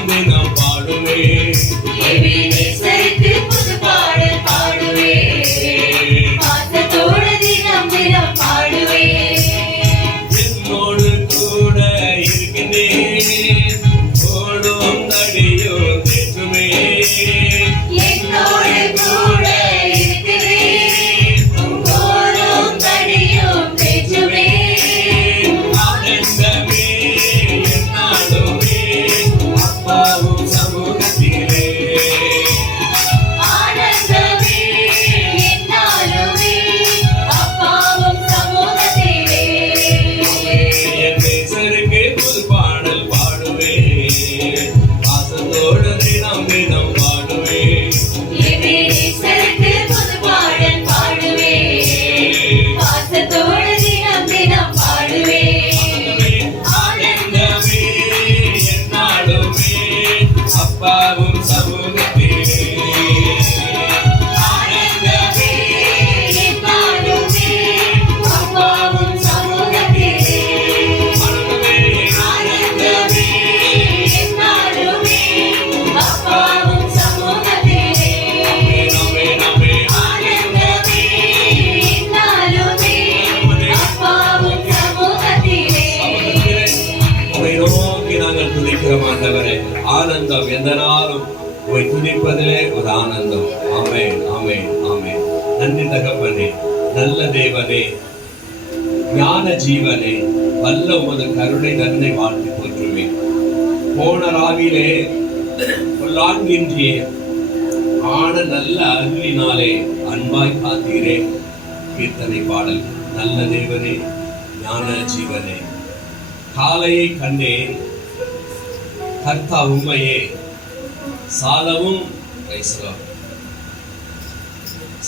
தினம் தினம் பாடுவே புது பாடல் பாடுவே பாசத்தோடு தினம் தினம் பாடுவே என்னோடு கூட இருக்கின்றேன் ஓடும் தடியும் தேற்றுமே என்னோடு கூட இருக்கிறேன் ஓடும் தடியும் தேற்றுமே ஆனந்தமே என்னாலுமே அப்பாவும் சமூகத்திலே ஆனந்தமே என்னாலுமே அப்பாவும் சமூகத்திலே என் நேசருக்கு புது பாடல் பாடுவே பாசத்தோடு தினம் தினம் பாடுவே எபிரேயருக்கு புது பாடல் பாடுவே பாசத்தோடு தினம் தினம் பாடுவே ஆனந்தமே என்னாலுமே அப்பாவும் சமூகத்திலே ஆனந்தமே என்னாலுமே அப்பாவும் சமூகத்திலே ஆனந்தமே என்னாலுமே அப்பாவும் சமூகத்திலே ஆனந்தமே என்னாலுமே அப்பாவும் சமூகத்திலே உம்மை நோக்கி நாங்கள் துதிக்கிறோம் ஆண்டவரே. ஆனந்தம் எந்த நாளும் உம்மை துதிப்பதிலே ஒரு ஆனந்தம். ஆமென் ஆமென் ஆமென். நன்றி தகப்பனே, நல்ல தேவனே, ஞான ஜீவனே, வல்ல உமது கருணை தன்னை வாழ்த்தி போற்றுவேன். போன ராவிலே பொல்லாங்கின்றியே ஆன நல்ல அருளினாலே அன்பாய் காத்தீரே. கீர்த்தனை பாடல். நல்ல தேவனே, ஞான ஜீவனே, காலையை கண்டேன் கர்த்தா உம்மையே சாலவும்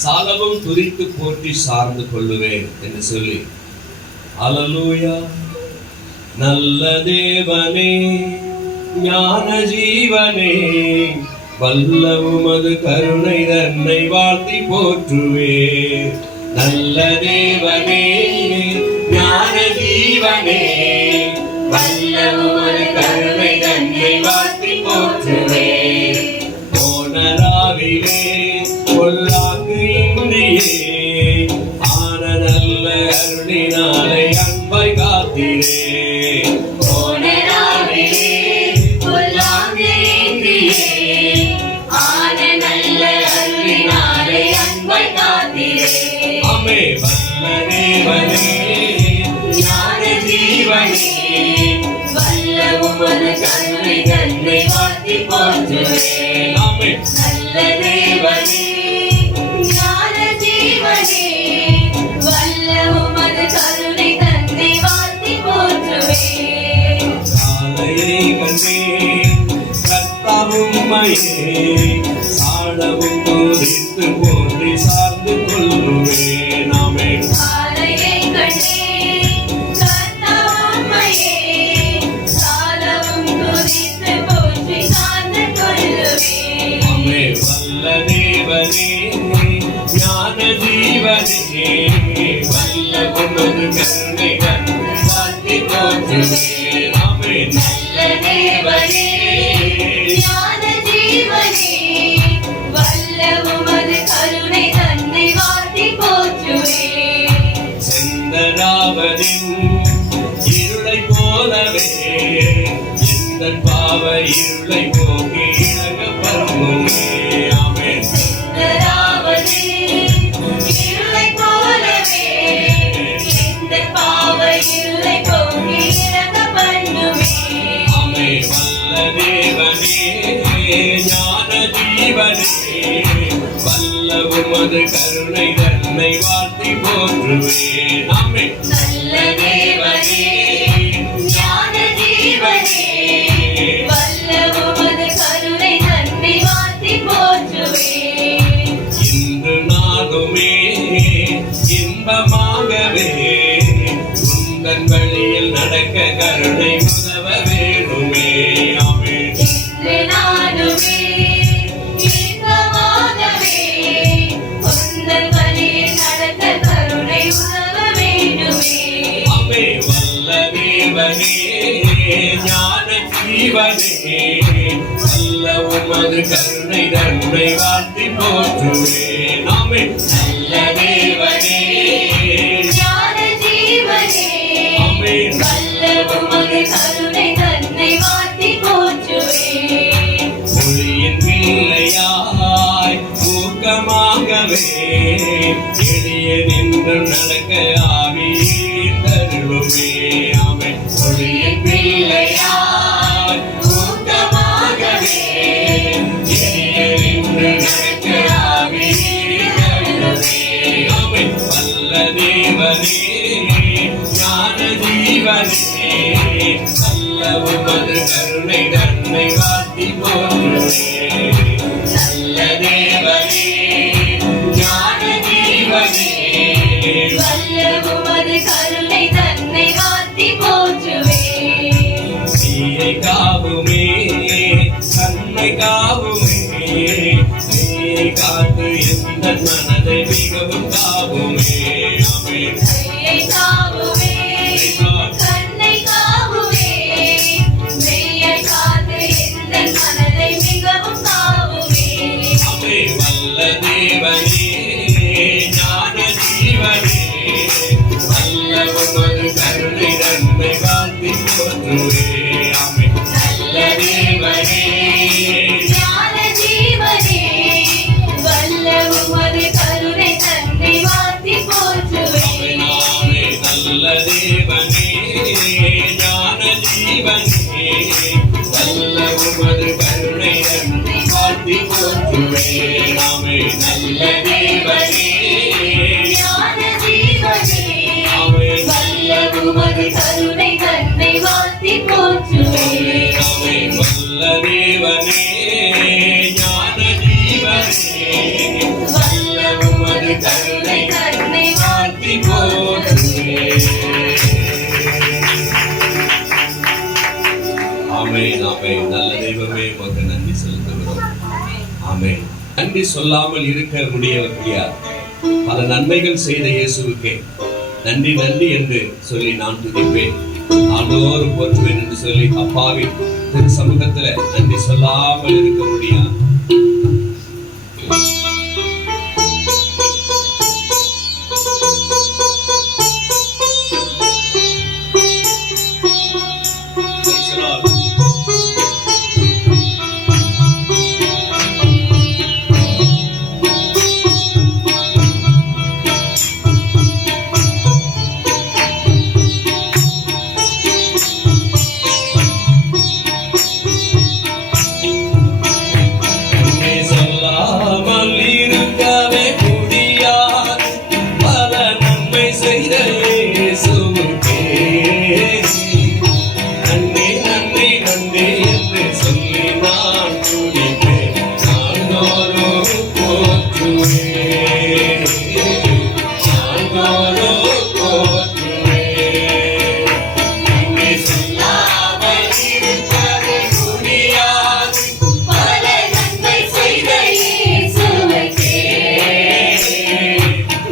சாலவும் துதித்து போற்றி சார்ந்து கொள்ளுவேன் என்று சொல்லி அல்லேலூயா. நல்ல தேவனே, ஞான ஜீவனே, வல்ல உமது கருணை தன்னை வாழ்த்தி போற்றுவே. நல்ல தேவனே, ஞான ஜீவனே, வல்ல உமது கருணை தன்னை வாழ்த்தி போற்றுவே. போன ராவிலே பொல்லாங்கு இன்றியே ஆன நல்ல அருளினாலே அன்பை காத்தீரே. போன ராவிலே பொல்லாங்கு இன்றியே ஆன நல்ல அருளினாலே அன்பை காத்தீரே. அம்மே வல்ல தேவனே, ஞான ஜீவனே, வல்ல உமது கருணை தன்னை வாழ்த்தி போற்றுவே. அம்மே நல்ல தேவனே, ஞான ஜீவனே, வல்ல உமது கருணை தன்னை வாழ்த்தி போற்றுவே. காலையை கண்டேன் கர்த்தா உம்மையே சாடவும் துதித்து போற்றி சார்ந்து கொள்ளுவேன். ஆமென். காலையை கண்டேன் கர்த்தா உம்மையே சாலவும் துதித்து போற்றி சார்ந்து கொள்ளுவேன். அம்மே வல்ல தேவனே, ஞான ஜீவனே, வல்ல உமது கருணை தன்னை வாழ்த்தி போற்றுவேன். ஆமென். நல்ல தேவனே, ஞான ஜீவனே, வல்ல உமது கருணை தன்னை வாழ்த்தி போற்றுவே. செந்தராவதின் இருளை போலவே எந்தன் பாவ இருளை போக்கி இழக பரமுமே. ஆமென். செந்தராவதே, இருளை போலவே எந்தன் பாவ இருளை போக்கி இறங்க பண்ணுமே. ஆமே வல்ல தேவனே, ஞான ஜீவனே, வல்ல உமது கருணை தன்னை வாழ்த்தி போற்றுவேன். ஆமென். நல்ல தேவனே, ஞான ஜீவனே, வல்ல உமது கருணை தன்னை வாழ்த்தி போற்றுவே. இன்று நானுமே இன்பமாகவே உந்தன் வழியில் நடக்க கருணை உதவ வேணுமே. ஆமென். இன்று நானுமே இன்பமாகவே உந்தன் வழியில் நடக்க கருணை உதவ வேண்டுமே. ஆமே வல்ல நல்ல உமது கருணை நன்மை வாழ்த்தி போற்றுவேன். ஆமென். நல்ல தேவனே, ஞான ஜீவனே, ஆமென். வல்ல உமது கருணை தன்னை வாழ்த்தி போற்றுவேன். ஒளியின் பிள்ளையாய் ஊக்கமாகவே எளிய நின்று நடக்க ஆவியின் தருளுமே. ஆமென். ஒளியின் பிள்ளையாய் ஊக்கமாகவே எளிய நின்று நடக்க ஆவியின் தருளுமே. ஆமென். வல்ல தேவனே, ஞான ஜீவனே, நல்ல உமது கருணை நன்மை வாழ்த்தி போற்றுவேன். நல்ல தேவனே, ஞான ஜீவனே, வல்ல உமது கருணை தன்னை வாழ்த்தி போற்றுவேன். தீயை காவுமே கண்ணை காவுமே, தீயை காத்து எந்த மனதை மிகவும் காவுமே. ஆமென். கையை காவுவே, கண்ணை காவுவே, மெய்யை காத்து எந்தன் மனதை மிகவும் காவுவே. ஆமென். வல்ல தேவனே, ஞான ஜீவனே, நல்ல உமது கருணை நன்மை வாழ்த்தி போற்றுவேன். ஆமென். நல்ல தேவனே, ஞான ஜீவனே, வல்ல உமது கருணை தன்னை வாழ்த்தி போற்றுவேன். ஆமென். நல்ல தேவனே, ஞான ஜீவனே, நல்ல உமது கருணை நன்மை வாழ்த்தி போற்றுவேன். ஆமென். நல்ல தேவனே, ஞான ஜீவனே, ஆமென். வல்ல உமது கருணை தன்னை வாழ்த்தி போற்றுவேன். ஆமென். வல்ல தேவனே, ஞான ஜீவனே, வல்ல உமது கருணை தன்னை வாழ்த்தி போற்றுவேன். ஆமென். ஆமென். நல்ல தெய்வமே, உமக்கு நன்றி செலுத்துகிறோம். ஆமென். நன்றி சொல்லாமல் இருக்க முடியவில்லையா? பல நன்மைகள் செய்த இயேசுவுக்கே நன்றி நன்றி என்று சொல்லி நான் துதிப்பேன், நாள்தோறும் போற்றுவேன் என்று சொல்லி அப்பாவின் திரு சமூகத்துல நன்றி சொல்லாமல் இருக்க முடியாது. சொல்லாமல் இருக்கவே முடியாது பல நன்மை செய்த இயேசுவுக்கே நன்றி நன்றி நன்றி என்று சொல்லி நான் துதிப்பேன், நாள்தோறும் போற்றுவேன், நாள்தோறும் போற்றுவேன். நன்றி சொல்லாமல் இருக்கவே முடியாது பல நன்மை செய்த இயேசுவுக்கே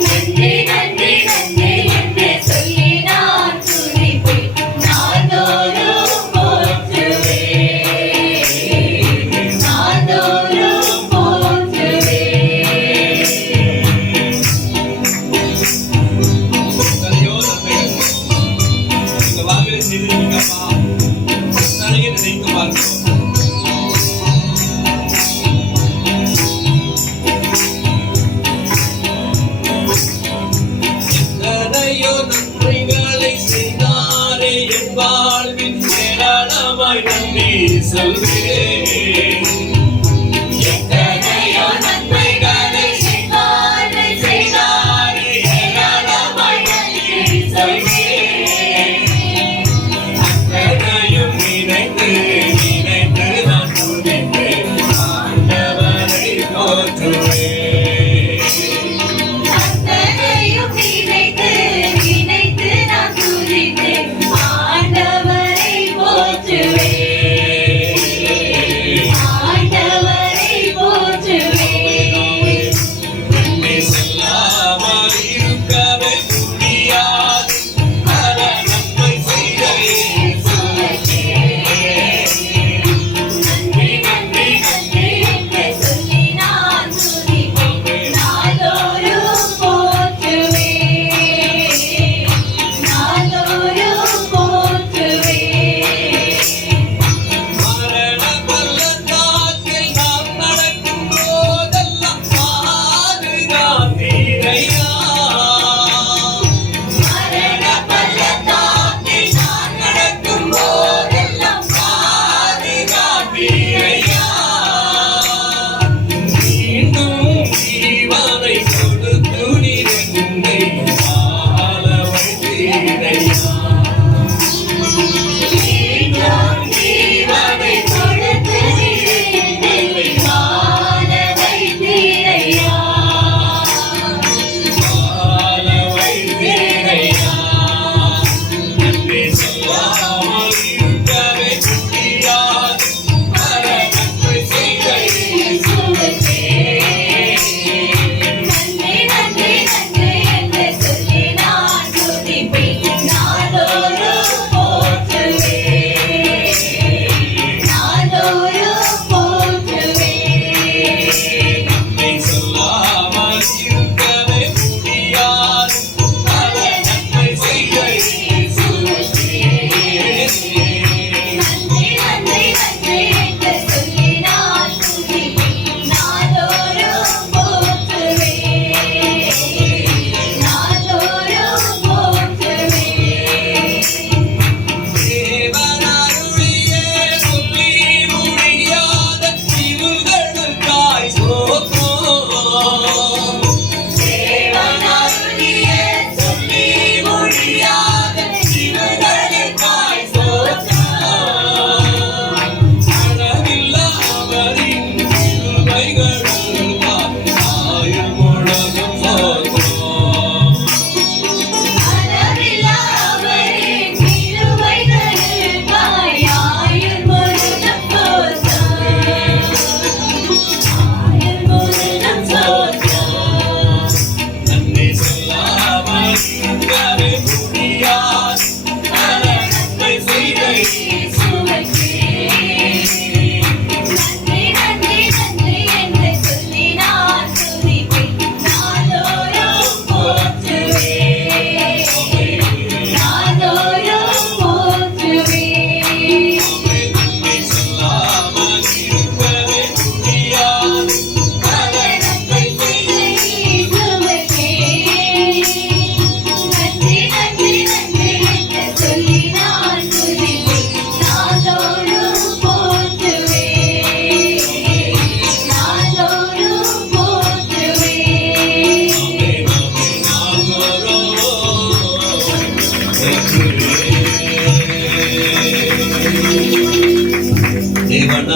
நன்றி நன்றி நன்றி என்று சொல்லி நான் துதிப்பேன், நாள்தோறும் போற்றுவேன், நாள்தோறும் போற்றுவேன். எத்தனையோ நன்மைகள் இந்த வாழ்வில் செய்திருக்கீங்கப்பா, எத்தனையோ நினைத்து பார்க்கிறோம். எத்தனையோ நன்மைகளை செய்தாரே என் வாழ்வில், ஏராளமாய் நன்றி சொல்வேன். எத்தனையோ நன்மைகளை செய்தாரே ஏராளமாய் நன்றி சொல்வேன். அத்தனையும் நினைத்து நினைத்து நான் துதிப்பேன், ஆண்டவரை போற்றுவேன். அத்தனையும் நினைத்து நினைத்து நான் துதித்தேன், ஆண்டவரை போற்றுவேன்,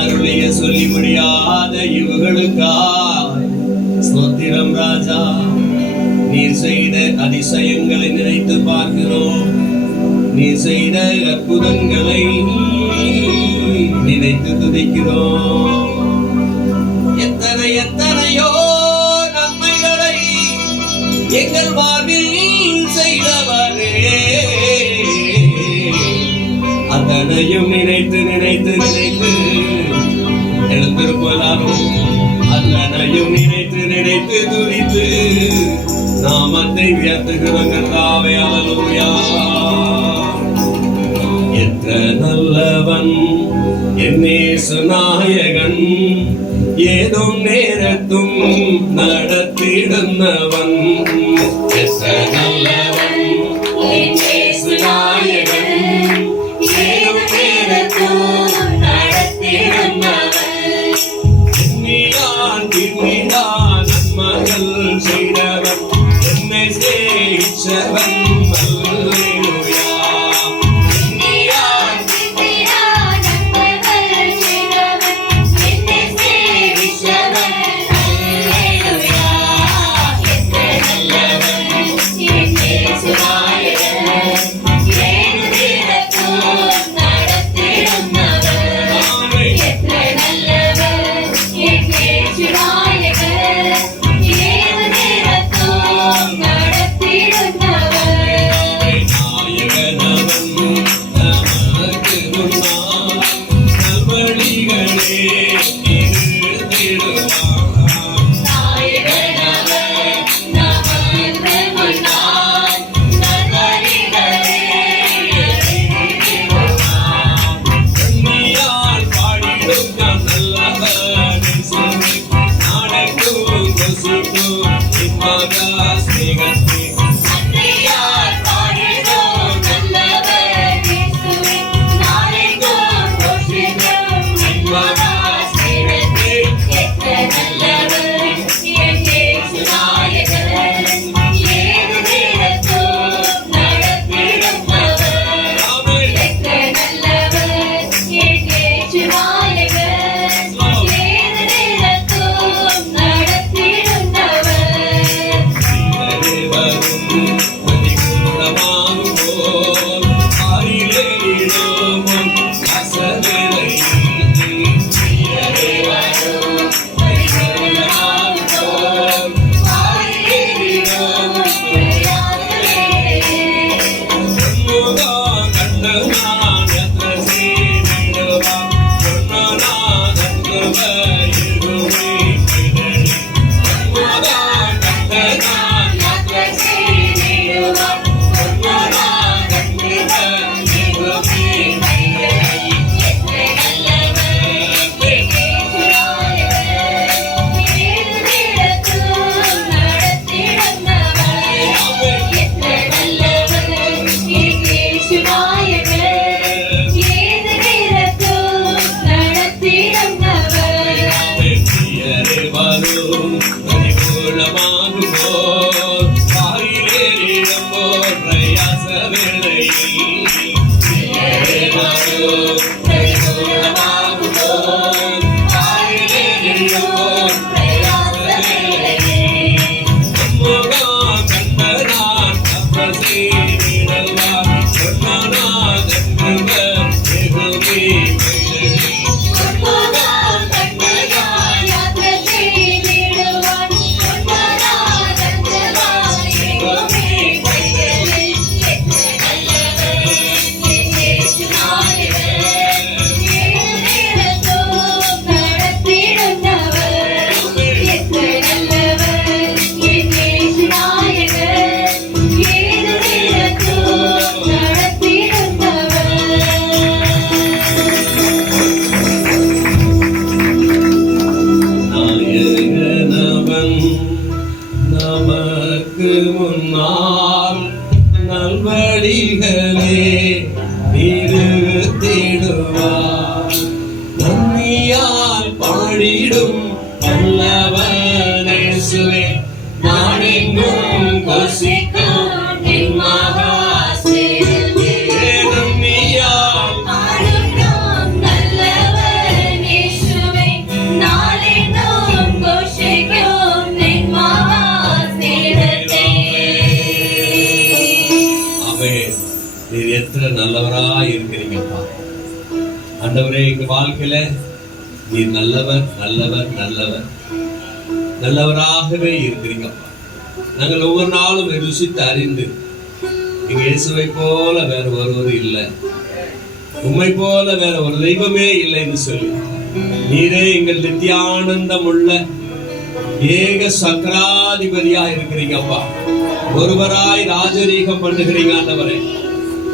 அருளிய சொல்லி முடியாத இவர்களுக்காய் ஸ்தோத்திரம் ராஜா. நீர் செய்த அதிசயங்களை நினைத்து பார்க்கிறோம். நீ செய்த அற்புதங்களை நினைத்து துதிக்கிறோம். எத்தனை எத்தனையோ நன்மைகளை எங்கள் வாழ்வில் செய்தவரே, அத்தனையும் நினைத்து நினைத்து நினைத்து எழுந்திருப்பதாலும் அத்தனையும் நினைத்து நினைத்து துதித்து நாமத்தை உயர்த்துகிறோம் கர்த்தாவே. அல்லேலூயா. எത്ര நல்லவன் என் இயேசு நாயகன், ஏதும் நேரத்தும் நடத்திடுന്നവൻ. எത്ര நல்லவன் என் இயேசு நாயகன், ஏதும் நேரத்தும் நடத்திடுന്നവൻ. எண்ணியான் திண்ணியான் நன்மைகள் செய்தவன், என்னை சேவிச்சவன். அல்லேலூயா. பாடிடும் நல்லவனேசுவே நானெங்கும் கோஷிக்கும் என் மகா சேவகே நம்பியால் பாடிடும் நல்லவனேசுவே எங்க வாழ்க்கையில நீர் நல்லவர் நல்லவர் நல்லவர் நல்லவராகவே இருக்கிறீங்கப்பா. நாங்கள் ஒவ்வொரு நாளும் ருசித்து அறிந்து எங்க இயேசுவை போல வேற ஒருவர் இல்லை, உம்மை போல வேற ஒரு தெய்வமே இல்லைன்னு சொல்லி நீரே எங்கள் நித்தியானந்தம் உள்ள ஏக சக்கராதிபதியா இருக்கிறீங்கப்பா. ஒருவராய் ராஜரீகம் பண்ணுகிறீங்க ஆண்டவரே,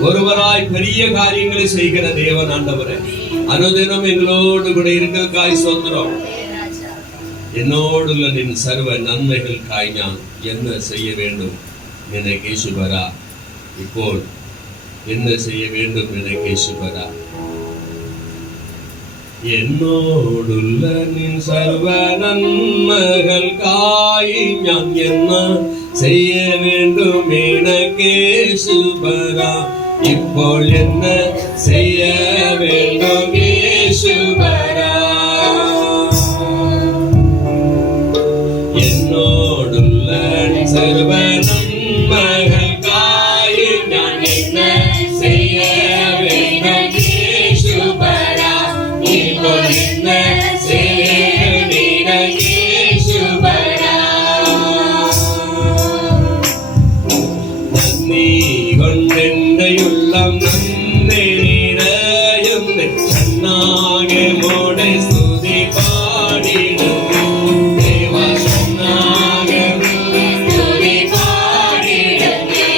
ஒருவராய் பெரிய காரியங்களை செய்கிற தேவன் ஆண்டவரே. அனுதினம் எங்களோடு கூட இருக்கிறதுக்காய் சொல்கிறோம். என்னோடுள்ள நின் சர்வ நன்மைகள் காய் நான் என்ன செய்ய வேண்டும் என கேசுபரா, இப்போ என்ன செய்ய வேண்டும் என கேசுபரா. என்னோடுள்ள நின் சர்வ நன்மைகள் காய் நான் என்ன செய்ய வேண்டும் என கேசுபரா. இப்போ என்ன செய்ய வேண்டும் கேசுபரா. என்னோடுள்ள சர்வ நன்மைகள் காய் நான் என்ன செய்ய வேண்டும் கேசுபரா. இப்போ என்ன செய்ய வேண்டும் கேசுபரா. நன்னி கொண்டென்றையுள்ளம் நன்னே நிறையும் நன்னாக மோடை ஸ்துதி பாடிடும் தேவா சொன்னாக ஸ்துதி பாடிடுமே.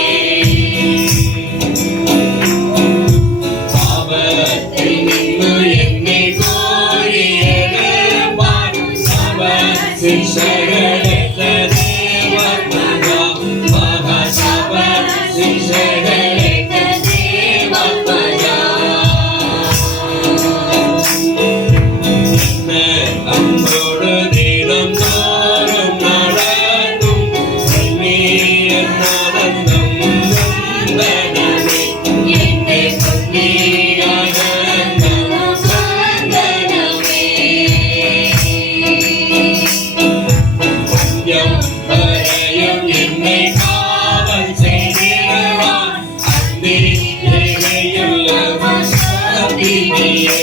பாவத்தில் நின்று என்னை கோரியட பாடும் சப சிஷகளற்ற தேவபதா. மகா சப சிஷகளற்ற தேவபதா. அன்போடு தினம் தோறும் நடக்கும் கண்ணீர் ஆனந்தம் வந்தனமே. என்னை பொன்னிய ஆனந்தம் வந்தனமே. பஞ்சம் வரையும் என்னை காவல் செய்திடுவான் அன்பே இறையுள்ள சக்தினியே.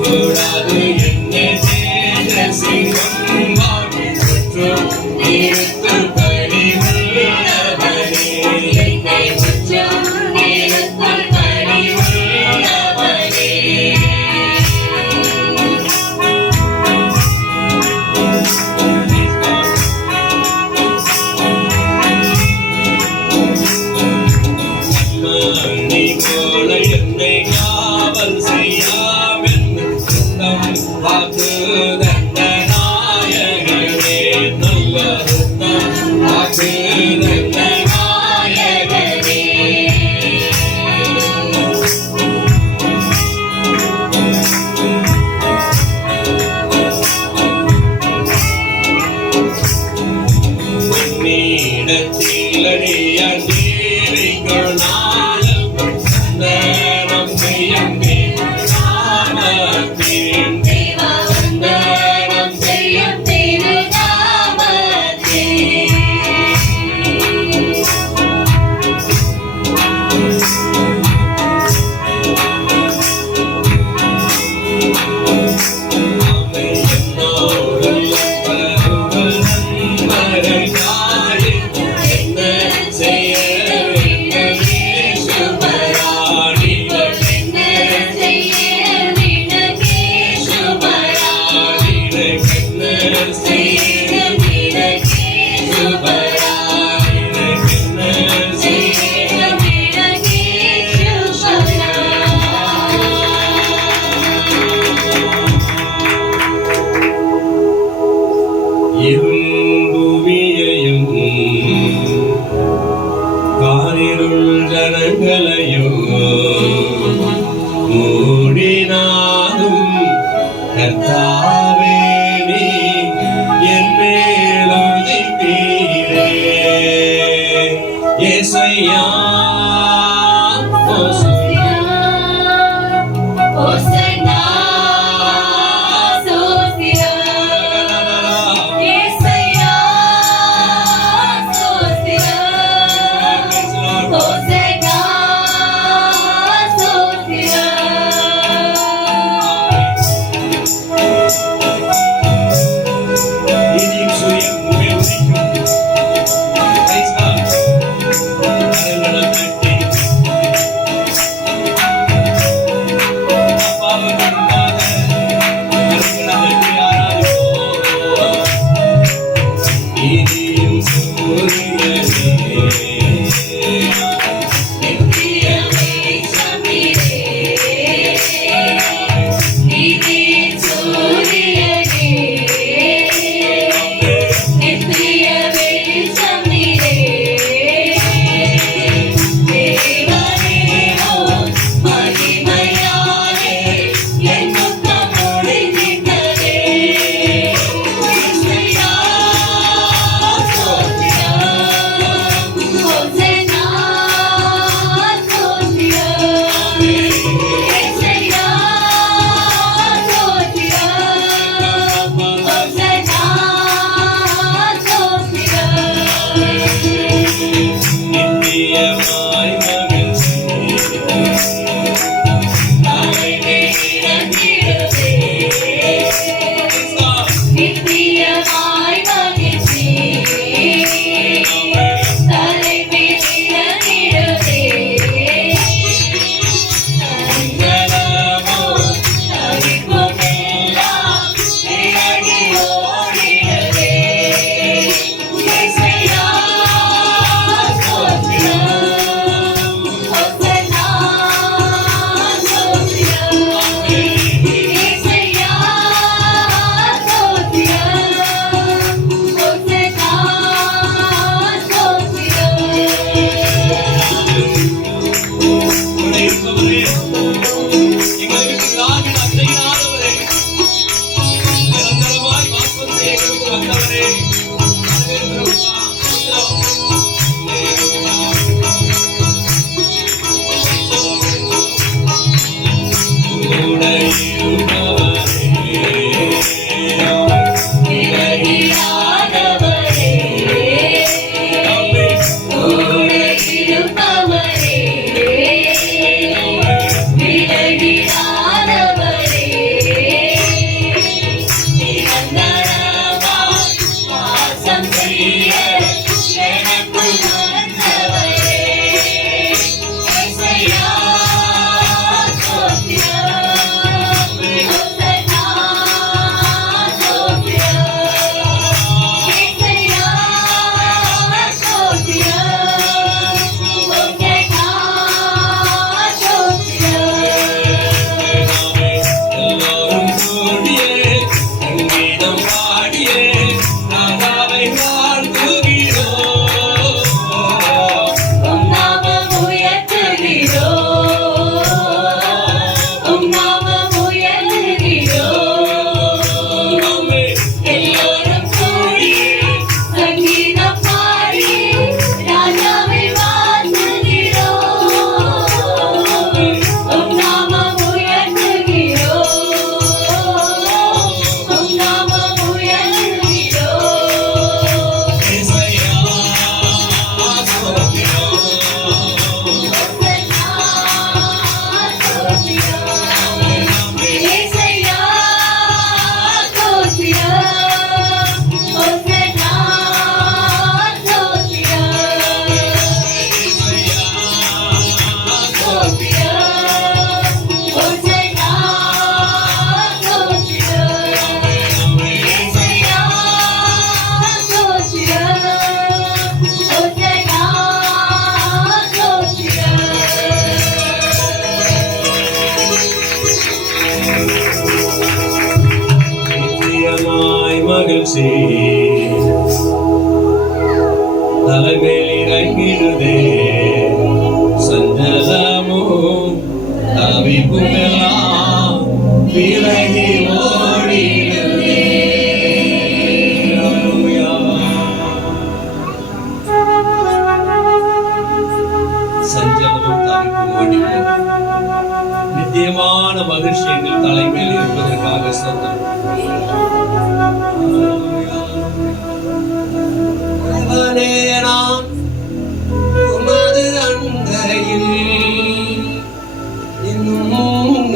கூடாது என்னை தேட சிங்கம் வாடி சுற்றும் நிறுத்து பணிவுள்ளவனே. என்னை சுற்றும் நிறுத்து பணிவுள்ளவனே. மணி போல என்னை காவல் செய்யாமென்று வாக்கு தந்த நாயகனே. நல்ல வாக்கு தந்த நாயகனே. மண்ணிடத்தில் அடியீரிகள் நாளும் சந்தனம் செய்யும் நாமத்தின் சந்தனம் செய்யும் திருநாமத்தே. அவை என்னோடுள்ள சர்வ நன்மைகள் காய் என்ன செய்ய வேண்டும் கேசுபரா. நீங்கள் என்ன செய்ய வேண்டும் கேசுபரா. நீங்கள் என்ன செய்ய வேண்டும் கேசுபரா. நீங்கள் என்ன செய்ய வேண்டும் கேசுபரா. இரும்புவியையும் காரிருள் ஜனங்களையும் மூடினாலும் கர்த்தாவே நீ என் மேலுதிப்பீரே. ஏசையா Hosanna, Sofia. Yesaya, Sofia. Hosanna, Sofia. நீதியின் சூரியன் உண்மையில் உதிக்கும். Praise God. கரங்களை தட்டி அப்பாவுக்கு முன்பாக கரங்களை தட்டி ஆராதிப்போம். நீதியின் சூரியனே நித்திய வெளிச்சமிலே, நீதியின் சூரியனே, நித்திய வெளிச்சமிலே, தேவனேவோ மகிமையாலே என் துக்கம் முடிந்திட்டதே. இசையா, ஸ்தோத்திரம். ஹோசன்னா, ஸ்தோத்திரம். இசையா, ஸ்தோத்திரம். ஹோசன்னா, ஸ்தோத்திரம். நித்தியமாய் மகிழ்ச்சி நித்தியமாய் மகிழ்ச்சி தலைமையிலே சஞ்சலமோ தவிப்புமெல்லாம் விலகி ஓடிடவே. இசையா, ஸ்தோத்திரம். ஹோசன்னா, ஸ்தோத்திரம். இசையா, ஸ்தோத்திரம். ஹோசன்னா, விலகிடாதவரே, கூட இருப்பவரே, விலகிடாதவரே, நிரந்தரமாய் வாசம் செய்ய எனக்குள் வந்தவரே. இசையா, ஸ்தோத்திரம். ஹோசன்னா, ஸ்தோத்திரம். இசையா, ஸ்தோத்திரம். ஹோசன்னா, எல்லாரும் கூடியே சங்கீதம் பாடியே ராஜாவை வாழ்த்துகிறோம். உம் நாமம் உயர்த்துகிறோம். உம் நாமம் உயர்த்துகிறோம். ஆமென். எல்லோரும் கூடி சங்கீதம் பாடி ராஜாவை வாழ்த்துகிறோம். உம் நாமம் உயர்த்துகிறோம். உம் நாமம் உயர்த்துகிறோம். ஏசாயா ஸ்தோத்திரம். ஹோசன்னா, ஸ்தோத்திரம். இசையா, ஸ்தோத்திரம். ஹோசன்னா, ஸ்தோத்திரம். ஹோசன்னா, ஸ்தோத்திரம். இசையா, ஸ்தோத்திரம். ஹோசன்னா, ஸ்தோத்திரம். நித்தியமாய் மகிழ்ச்சி தலைமேல் இறங்கிடுதே சஞ்சலமும் தவிப்புமெல்லாம் விலகி ஓடிடுதே. அல்லேலூயா. சஞ்சலமும் தவிப்பும் ஓடிப்போம். நித்தியமான மகிழ்ச்சி எங்கள் தலைமையில் இருப்பதற்காக சொந்தம். தேவனே, நான் உமது அண்டையில் இன்னும்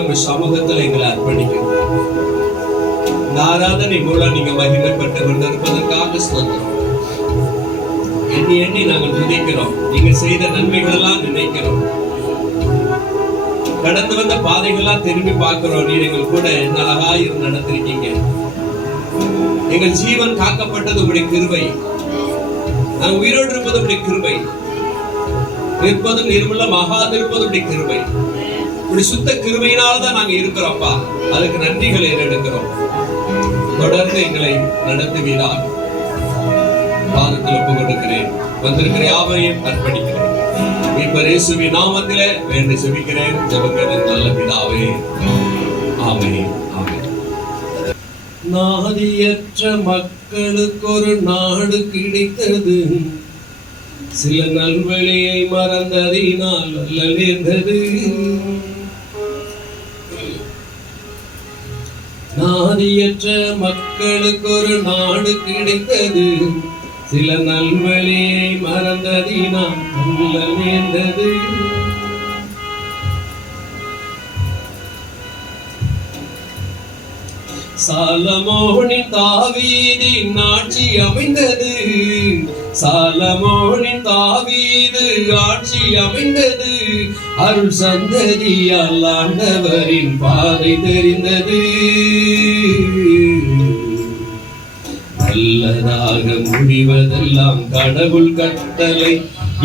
நம்ம சமூகத்துல எங்களை அர்ப்பணிக்கிறோம். இந்த ஆராதனை மூலம் நீங்க மகிமைப்பட்டு கொண்டிருப்பதற்காக ஸ்தோத்திரம். எண்ணி எண்ணி நாங்கள் துதிக்கிறோம். நீங்க செய்த நன்மைகள் எல்லாம் நினைக்கிறோம். கடந்து வந்த பாதைகள்லாம் திரும்பி பார்க்கிறோம். நீர் எங்கள் கூட என்ன அழகா இருந்து நடத்திருக்கீங்க. எங்கள் ஜீவன் காக்கப்பட்டது உடைய கிருபை. நாங்கள் உயிரோடு இருப்பது உடைய கிருபை. நிற்பதும் நிர்மலமாகாது இருப்பது உடைய கிருபை. உடைய சுத்த கிருபையினால்தான் நாங்க இருக்கிறோம்ப்பா. அதுக்கு நன்றிகளை எடுக்கிறோம். தொடர்ந்து எங்களை நடத்துவீராக. பாதத்தில் ஒப்பு கொடுக்கிறேன். வந்திருக்கிற யாவரையும் அர்ப்பணிக்கிறேன். மீட்பர் இயேசுவின் நாமத்திலே வேண்டி செபிக்கிறேன். ஜெபங்களின் நல்ல பிதாவே, ஆமென். ஆமென். நாதியற்ற மக்களுக்கு ஒரு நாடு கிடைத்தது. சில நல்வழியை மறந்ததினால் அல்ல நேர்ந்தது. நாதியற்ற மக்களுக்கு ஒரு நாடு கிடைத்தது. சில நல்வழியை மறந்ததினால் அல்ல நேர்ந்தது. சாலமோனின் தாவீதின் ஆட்சி அமைந்தது. சாலமோனின் தாவீது ஆட்சி அமைந்தது. அருள் சந்ததியால் ஆண்டவரின் பாதை தெரிந்தது. நல்லதாக முடிவதெல்லாம் கடவுள் கட்டளை.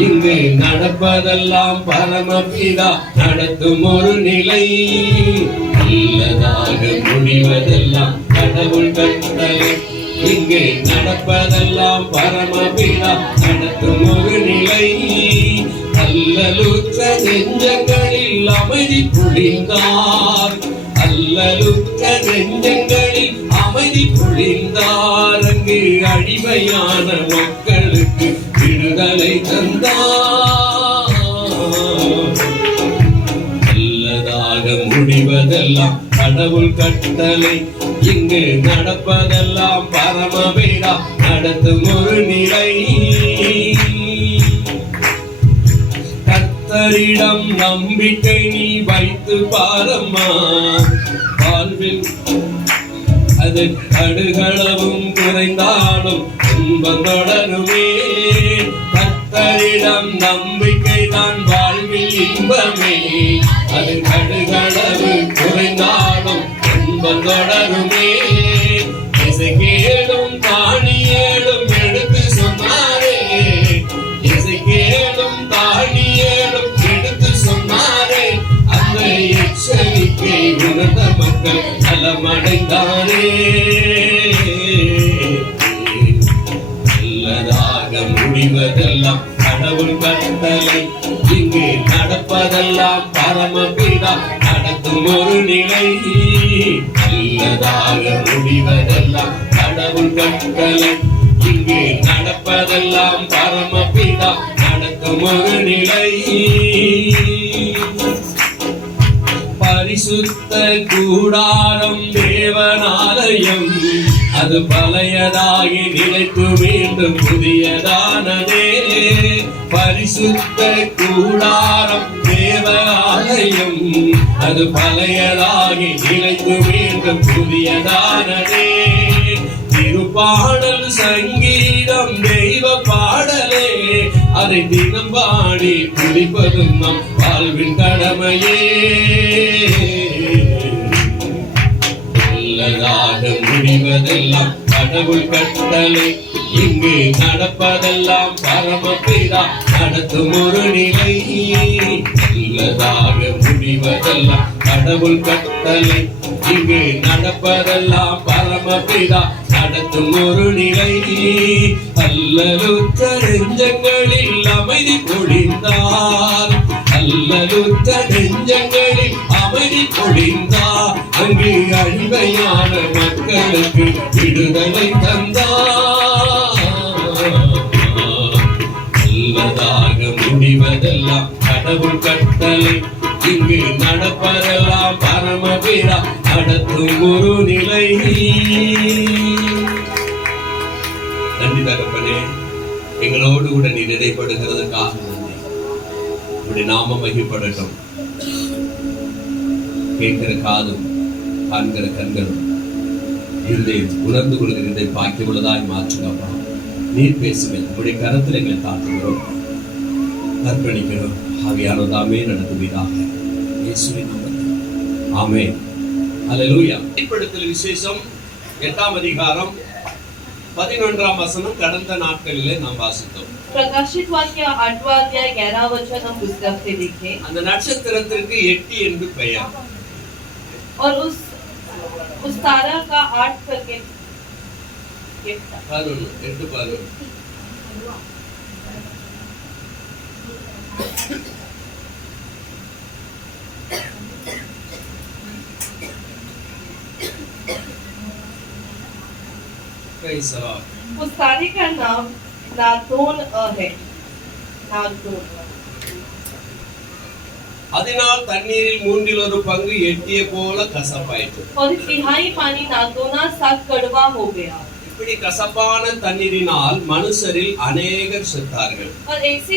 இங்கு நடப்பதெல்லாம் பரமபிதா நடத்தும் ஒரு நிலை. நல்லதாக முடிவதெல்லாம் கடவுள் கட்டளை. இங்கு நடப்பதெல்லாம் பரமபிதா நடத்தும் ஒரு நிலை. அல்லலுற்ற நெஞ்சங்களில் அமைதி பொழிந்தார். அல்லலுற்ற நெஞ்சங்களில் அமைதி பொழிந்தார். அங்கு அடிமையான மக்களுக்கு விடுதலை தந்தார். நல்லதாக முடிவதெல்லாம் கடவுள் கட்டளை. இங்கு நடப்பதெல்லாம் பரமபிதா நடத்தும் ஒரு நிலை. கர்த்தரிடம் நம்பிக்கை நீ வைத்து பாரம்மா. வாழ்வில் அது கடுகளவும் குறைந்தாலும் துன்பம் தொடருமே. கர்த்தரிடம் நம்பிக்கை தான் வாழ்வில் இன்பமே. அது கடுகளவு குறைந்தாலும் துன்பம் தொடருமே. எசேக்கியேலும் தானியேலும் எடுத்து சொன்னாரே. எசேக்கியேலும் தானியேலும் எடுத்து சொன்னாரே. அந்த எச்சரிக்கை உணர்ந்த மக்கள் நலமடைந்தாரே. நல்லதாக முடிவதெல்லாம் கடவுள் கட்டளை. இங்கு நடப்பதெல்லாம் பரமபிதா நடத்தும் ஒரு நிலை. நல்லதாக முடிவதெல்லாம் கடவுள் கட்டளை. இங்கு நடப்பதெல்லாம் பரமபிதா நடத்தும் ஒரு நிலை. பரிசுத்த கூடாரம் தேவனாலயம். அது பழையதாகி நிலைத்து மீண்டும் புதியதானதே. பரிசுத்த கூடாரம் தேவாலயம். அது பழையதாகி நிலைத்து மீண்டும் புதியதானதே. திருப்பாடல் சங்கீதம் தெய்வ பாடலே. அதை தினம் பாடி துதிப்பதும் நம் வாழ்வின் கடமையே. நல்லதாக முடிவதெல்லாம் கடவுள் கட்டளை. இங்கு நடப்பதெல்லாம் பரமபிதா நடத்தும் ஒரு நிலை. நல்லதாக முடிவதெல்லாம் கடவுள் கட்டளை. இங்கு நடப்பதெல்லாம் பரமபிதா நடத்தும் ஒரு நிலை. அல்லலுற்ற நெஞ்சங்களில் அமைதி பொழிந்தார். அல்லலுற்ற நெஞ்சங்களில் அமைதி பொழிந்தார். அங்கு அடிமையான மக்களுக்கு விடுதலை தந்தார். நல்லதாக முடிவதெல்லாம் கடவுள் கட்டளை. இங்கு நடப்பதெல்லாம் பரமபிதா நடத்தும் ஒரு நிலை. நன்றி தகப்பனே, எங்களோடு கூட நீர் இடைப்படுகிறதுக்காக நன்றி. உடைய நாமம் மகிமைப்படட்டும். கேட்கிற காதும் காண்கிற கண்களும் இருதயம் உணர்ந்து கொள்கிற இதை பாக்கி உள்ளதாய் மாற்றுங்கப்பா. நீர் பேசுங்கள். உங்களுடைய கரத்தில் எங்களை தாக்குகிறோம், அர்ப்பணிக்கிறோம். ஆவியானதாமே நடத்துவீராக இயேசுவின் நாமத்தில். ஆமென். அல்லேலூயா. வெளிப்படுத்தல் விசேஷம் 8ஆம் அதிகாரம் 11ஆம் வசனம் கடந்த நாட்களிலே நாம் வாசித்தோம். प्रकाशित वाक्य 8वां अध्याय 11वां वचन हम उस हफ्ते देखे அந்த நட்சத்திரத்திற்கு 8 என்று பெயர். और उस तारा का 8 करके 11 8 11 कैसा उस तारे का नाम नातोन है। नातोन அதனால் தண்ணீரில் மூன்றில் ஒரு பங்கு எட்டிய போல கசப்பாயிற்று. और तिहाई पानी नातोना साथ कड़वा हो गया। இப்படி கசப்பான தண்ணீரினால் மனுஷரில் அநேகர் செத்தார்கள். और ऐसे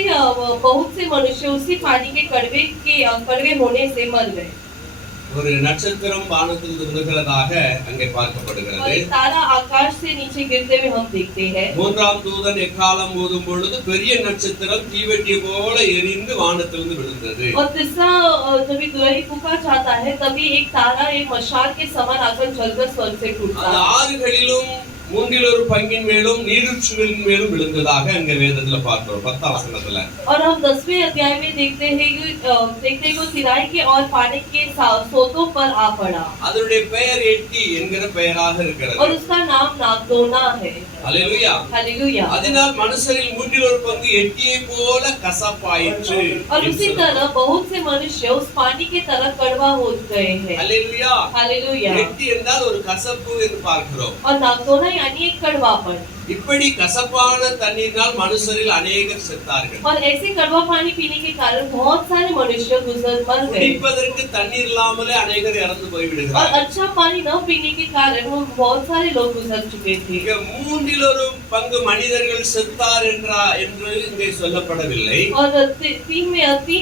बहुत से मनुष्य उसी पानी के कड़वे होने से मर गए। ஒரு நட்சத்திரம் வானத்திலிருந்து விழுகிறதாக அங்கே பார்க்கப்படுகிறது. और एक तारा आकाश से नीचे गिरते हुए हम देखते हैं। மூன்றாம் தூதன் எக்காலம் ஊதும் பொழுது பெரிய நட்சத்திரம் தீவெட்டி போல எரிந்து வானத்திலிருந்து விழுந்தது. और तीसरा जब दुआरी फूका जाता है तभी एक तारा एक मशाल के समान आकर जलकर स्वर्ग से टूटता அந்த है। ஆறுகளிலும் மூன்றில் ஒரு பங்கின் மேலும் நீரூற்றுகளின் மேலும் விழுந்ததாக அங்கே வேதத்துல பார்க்கிறோம் 10ஆம் வசனத்துல. और हम 10वें अध्याय में देखते हैं कि सिराई के और पानी के सोतों पर आ पड़ा। அதனுடைய பெயர் எட்டி என்கிற பெயராக இருக்கிறது. और उसका नाम नागदोना है। அல்லேலூயா. हालेलुया। அதனால் மனுஷரில் மூன்றில் ஒரு பங்கு எட்டியை போல கசப்பாயிற்று. और उसी तरह बहुत से मनुष्य उस पानी की तरह कड़वा हो गए हैं। அல்லேலூயா. हालेलुया। எட்டி என்றால் ஒரு கசப்பு என்று பார்க்கிறோம். और नागदोना यानी एक कड़वापन। இப்படி கசப்பான தண்ணீரினால் மனுஷரில் அநேகர் செத்தார்கள். और ऐसे कड़वा पानी पीने के कारण बहुत सारे मनुष्य मर गए। குடிப்பதற்கு தண்ணீர் இல்லாமலே அநேகர் இறந்து போய் और விடுகிறார்கள். अच्छा पानी न पीने के कारण वो बहुत सारे लोग गुजर चुके थे। இங்க மூன்றில் ஒரு பங்கு மனிதர்கள் செத்தார் என்று இங்கே சொல்லப்படவில்லை. और तीन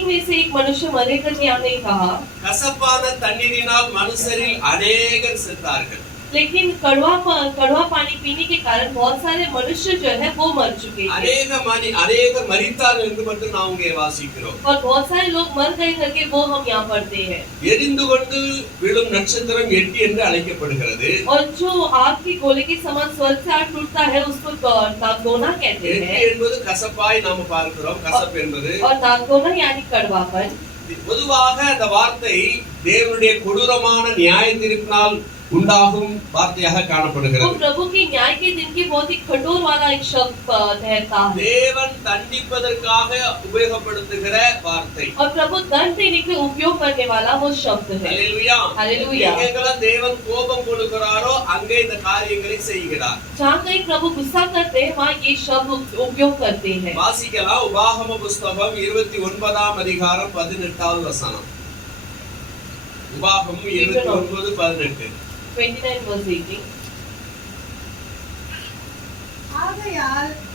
में से एक मनुष्य मरे करके यहाँ नहीं कहा, கசப்பான தண்ணீரினால் மனுஷரில் அநேகர் செத்தார்கள். लेकिन कड़वा पानी पीने के कारण बहुत सारे मनुष्य जो है वो मर चुके थे। அநேகர் மரித்தார்கள் என்று மட்டும் நாம் இங்கே வாசிக்கிறோம். और बहुत सारे लोग मर गए करके वो हम यहाँ पढ़ते हैं। எரிந்து கொண்டு விழும் நட்சத்திரம் எட்டி என்று அழைக்கப்படுகிறது. और जो आग की गोले के समान स्वर्ग से आग टूटता है उसको नागदोना कहते எட்டி हैं। என்பது கசப்பாய் நாம் பார்க்கிறோம். கசப்பு என்பது और नागदोना यानी कड़वापन। பொதுவாக அந்த வார்த்தை தேவனுடைய கொடூரமான நியாய தீர்ப்பினால் உண்டாகும் வார்த்தையாக காணப்படுகிறது. वो प्रभु के न्याय के दिन के बहुत ही कठोर वाला एक शब्द ठहरता है। தேவன் தண்டிப்பதற்காக உபயோகப்படுத்துகிற வார்த்தை. और प्रभु दंड देने के उपयोग करने वाला वो शब्द है। அல்லேலூயா. हालेलुया। எங்கெல்லாம் தேவன் கோபம் கொடுக்கிறாரோ அங்கே இந்த காரியங்களை செய்கிறார். जहाँ कहीं प्रभु गुस्सा करते हैं वहाँ ये शब्द उपयोग करते हैं। வாசிக்கலாம் உபாகம புஸ்தகம் 29ஆம் அதிகாரம் 18வது வசனம். உபாகமம் 29:18. 29 verse 18.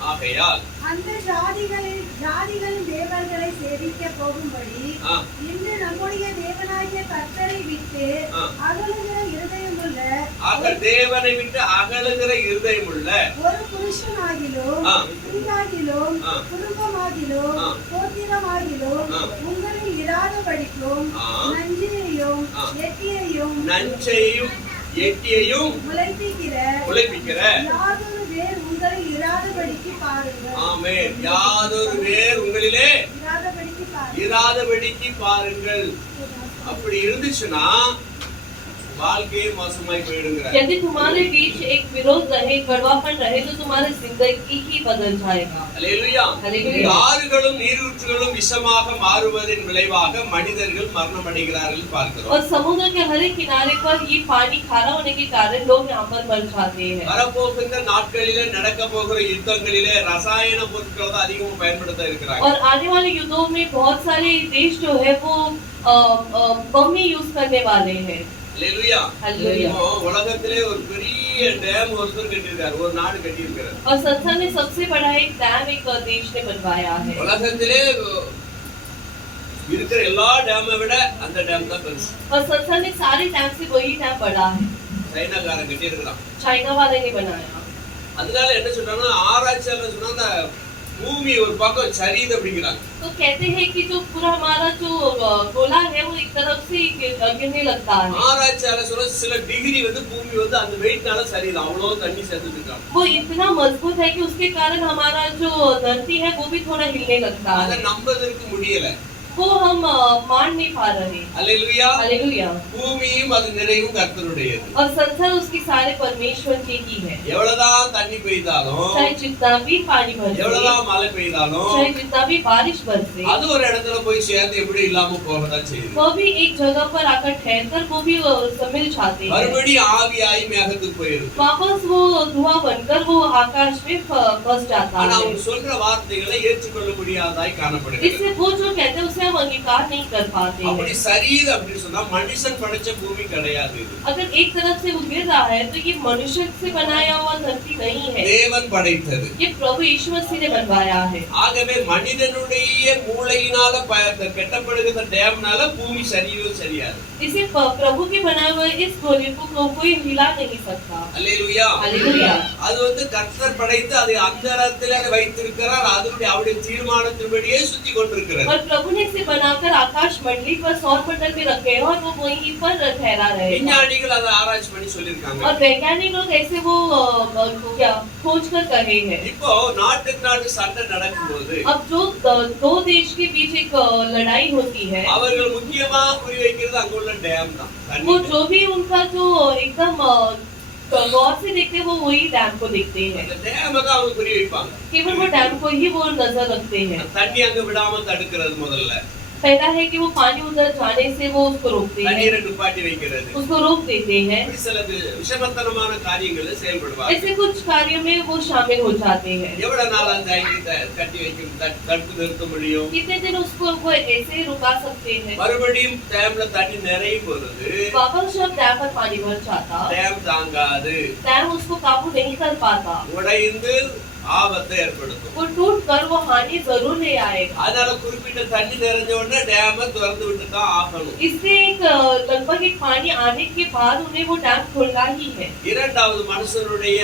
ஆகையால் அந்த ஜாதிகளின் தேவர்களை சேவிக்க போகும்படி இன்று நம்முடைய தேவனாகிய கர்த்தரை விட்டு அகலுகிற இருதயமுள்ள தேவனை விட்டு அகலுகிற இருதயமுள்ள ஒரு புருஷனாகிலும் ஸ்திரீயாகிலும் குடும்பமாகிலும் கோத்திரமாகிலும் உங்களில் இராதபடிக்கும் நஞ்சையையும் எட்டியையும் முளைப்பிக்கிற யாதொரு வேர் உங்களில் இராதபடிக்கு பாருங்கள். ஆமென். யாதொரு வேர் உங்களிலே இராதபடிக்கு பாருங்கள். அப்படி இருந்துச்சுன்னா வாழ்க்கையே மோசமாய் போயிடுங்கிறார். यदि तुम्हारे बीच एक विरोध रहे, कड़वापन रहे तो तुम्हारी जिंदगी ही बदल जाएगा। அல்லேலூயா. அல்லேலூயா. ஆறுகளும் நீரூற்றுகளும் விஷமாக மாறுவதன் விளைவாக மனிதர்கள் மரணம் அடைகிறார்கள் பார்க்கிறோம். और समुद्र के हर एक किनारे पर ये पानी खारा होने के कारण लोग यहाँ पर मर जाते हैं। வரப்போகின்ற நாட்களிலே நடக்க போகிற யுத்தங்களிலே ரசாயன பொருட்களை தான் அதிகமாக பயன்படுத்த இருக்கிறாங்க. और आने वाले युद्धों में बहुत सारे देश जो है वो बम ही यूज करने वाले हैं। அல்லேலூயா. அல்லேலூயா. உலகத்திலே ஒரு பெரிய டேம் ஒருத்தர் கட்டியிருக்காரு, ஒரு நாடு கட்டியிருக்கிறார். और संसार में सबसे बड़ा एक डैम एक देश ने बनवाया है। உலகத்திலே இருக்கிற எல்லா டேமை விட அந்த டேம் தான் பெருசு. और संसार में सारे डैम से वही डैम बड़ा है, சைனாக்காரன் கட்டி இருக்கிறான். चाइना वाले ने बनाया। அதனால என்ன சொல்றாங்கன்னா ஆராய்ச்சியாளர் சொன்னா அந்த பூமி ஒரு பக்கம் சரியுது அப்படிங்கிறாங்க. तो कहते हैं कि जो पूरा हमारा जो गोला है वो एक तरफ से गिरने लगता है। ஆராய்ச்சியாளர் சொல்ற சில டிகிரி வந்து பூமி வந்து அந்த வெயிட்னால சரியுது, அவ்வளவு தண்ணி சேர்த்துட்டு இருக்காங்க. वो इतना मजबूत है कि उसके कारण हमारा जो धरती है वो भी थोड़ा हिलने लगता அதை है, நம்பதற்கு முடியல. वो हम मान नहीं पा रहे। அல்லேலூயா. हालेलुया। பூமியும் அது நிறைவும் கர்த்தருடையது. और संसार उसके सारे परमेश्वर के ही है। எவ்வளவுதான் தண்ணி பெய்தாலும், चाहे जितना भी पानी बरसे, எவ்வளவுதான் மழை பெய்தாலும், चाहे जितना भी बारिश बरसे, அது ஒரு இடத்துல போய் சேர்ந்து எப்படி இல்லாம போகதான் செய்யுது. वो भी एक जगह पर आकर ठहरकर वो भी मिल जाते हैं। மறுபடியும் ஆவியாய் மேகத்துக்கு போயிருது. वापस वो धुआं बनकर वो आकाश में बस जाता ஆனா है। அவங்க சொல்ற வார்த்தைகளை ஏற்றுக்கொள்ள முடியாதாய் காணப்படுகிறது. इससे वो जो कहते हैं उसे हम अंगीकार नहीं कर पाते அப்படி हैं। சரியுது அப்படின்னு சொன்னா மனுஷன் படைச்ச பூமி கிடையாது இது. अगर एक तरफ से वो गिर रहा है तो ये मनुष्य से बनाया हुआ धरती नहीं है, தேவன் படைத்தது. ये प्रभु यीशु मसीह ने बनवाया है। ஆகவே மனிதனுடைய மூளையினால கட்டப்படுகிற டேம்னால பூமி சரியோ சரியாது. इसे प्रभु के बनाए हुए इस गोले को कोई हिला नहीं सकता। அல்லேலூயா. हालेलुया। அது வந்து கர்த்தர் படைத்து அதை அந்தரத்திலே வைத்திருக்கிறார். அவருடைய தீர்மானத்தின்படியே சுத்தி கொண்டிருக்கிறது. और प्रभु ने इसे बनाकर आकाश मंडली पर सौर मंडल में रखे हैं और वो वहीं पर ठहरा रहे हैं। விஞ்ஞானிகள் அதை ஆராய்ச்சி பண்ணி சொல்லிருக்காங்க. और वैज्ञानिक लोग ऐसे वो क्या खोज कर कहे हैं। இப்போ நாட்டுக்கு நாடு சண்டை நடக்கும்போது अब जो दो देश के बीच एक लड़ाई होती है, அவர்கள் முக்கியமா குறி வைக்கிறது அங்குள்ள டேம் தான். वो जो भी उनका जो एकदम गौर से देखते हैं वो वही डैम को देखते हैं, அந்த டேமை தான் அவங்க குறி வைப்பாங்க. केवल वो डैम को ही वो नजर रखते हैं। தண்ணி அங்க விடாம தடுக்கிறது முதல்ல. पहला है कि वो पानी उधर जाने से वो उसको रोकते हैं, தண்ணீரை நிப்பாட்டி வைக்கிறது. उसको रोक देते हैं। இப்படி சில விஷமத்தனமான காரியங்களை செயல்படுவாங்க. ऐसे कुछ कार्यों में वो शामिल हो जाते हैं। எவ்வளவு நாள் அந்த கட்டி வைக்கும் தடுத்து நிறுத்த முடியும்? कितने दिन उसको वो ऐसे ही रुका सकते हैं? மறுபடியும் டேம்ல தண்ணி நிறையும் பொழுது वापस जब डैम पर पानी भर जाता, டேம் தாங்காது, डैम उसको काबू नहीं कर पाता, உடைந்து ஆபத்தை ஏற்படுத்தும். वो टूट कर वो हानि जरूर ले आएगा। அதனால குறிப்பிட்ட தண்ணி நிறைஞ்ச உடனே டேமை திறந்து விட்டு தான் ஆகணும். इससे एक लगभग एक पानी आने के बाद उन्हें वो डैम खोलना ही है। இரண்டாவது மனுஷனுடைய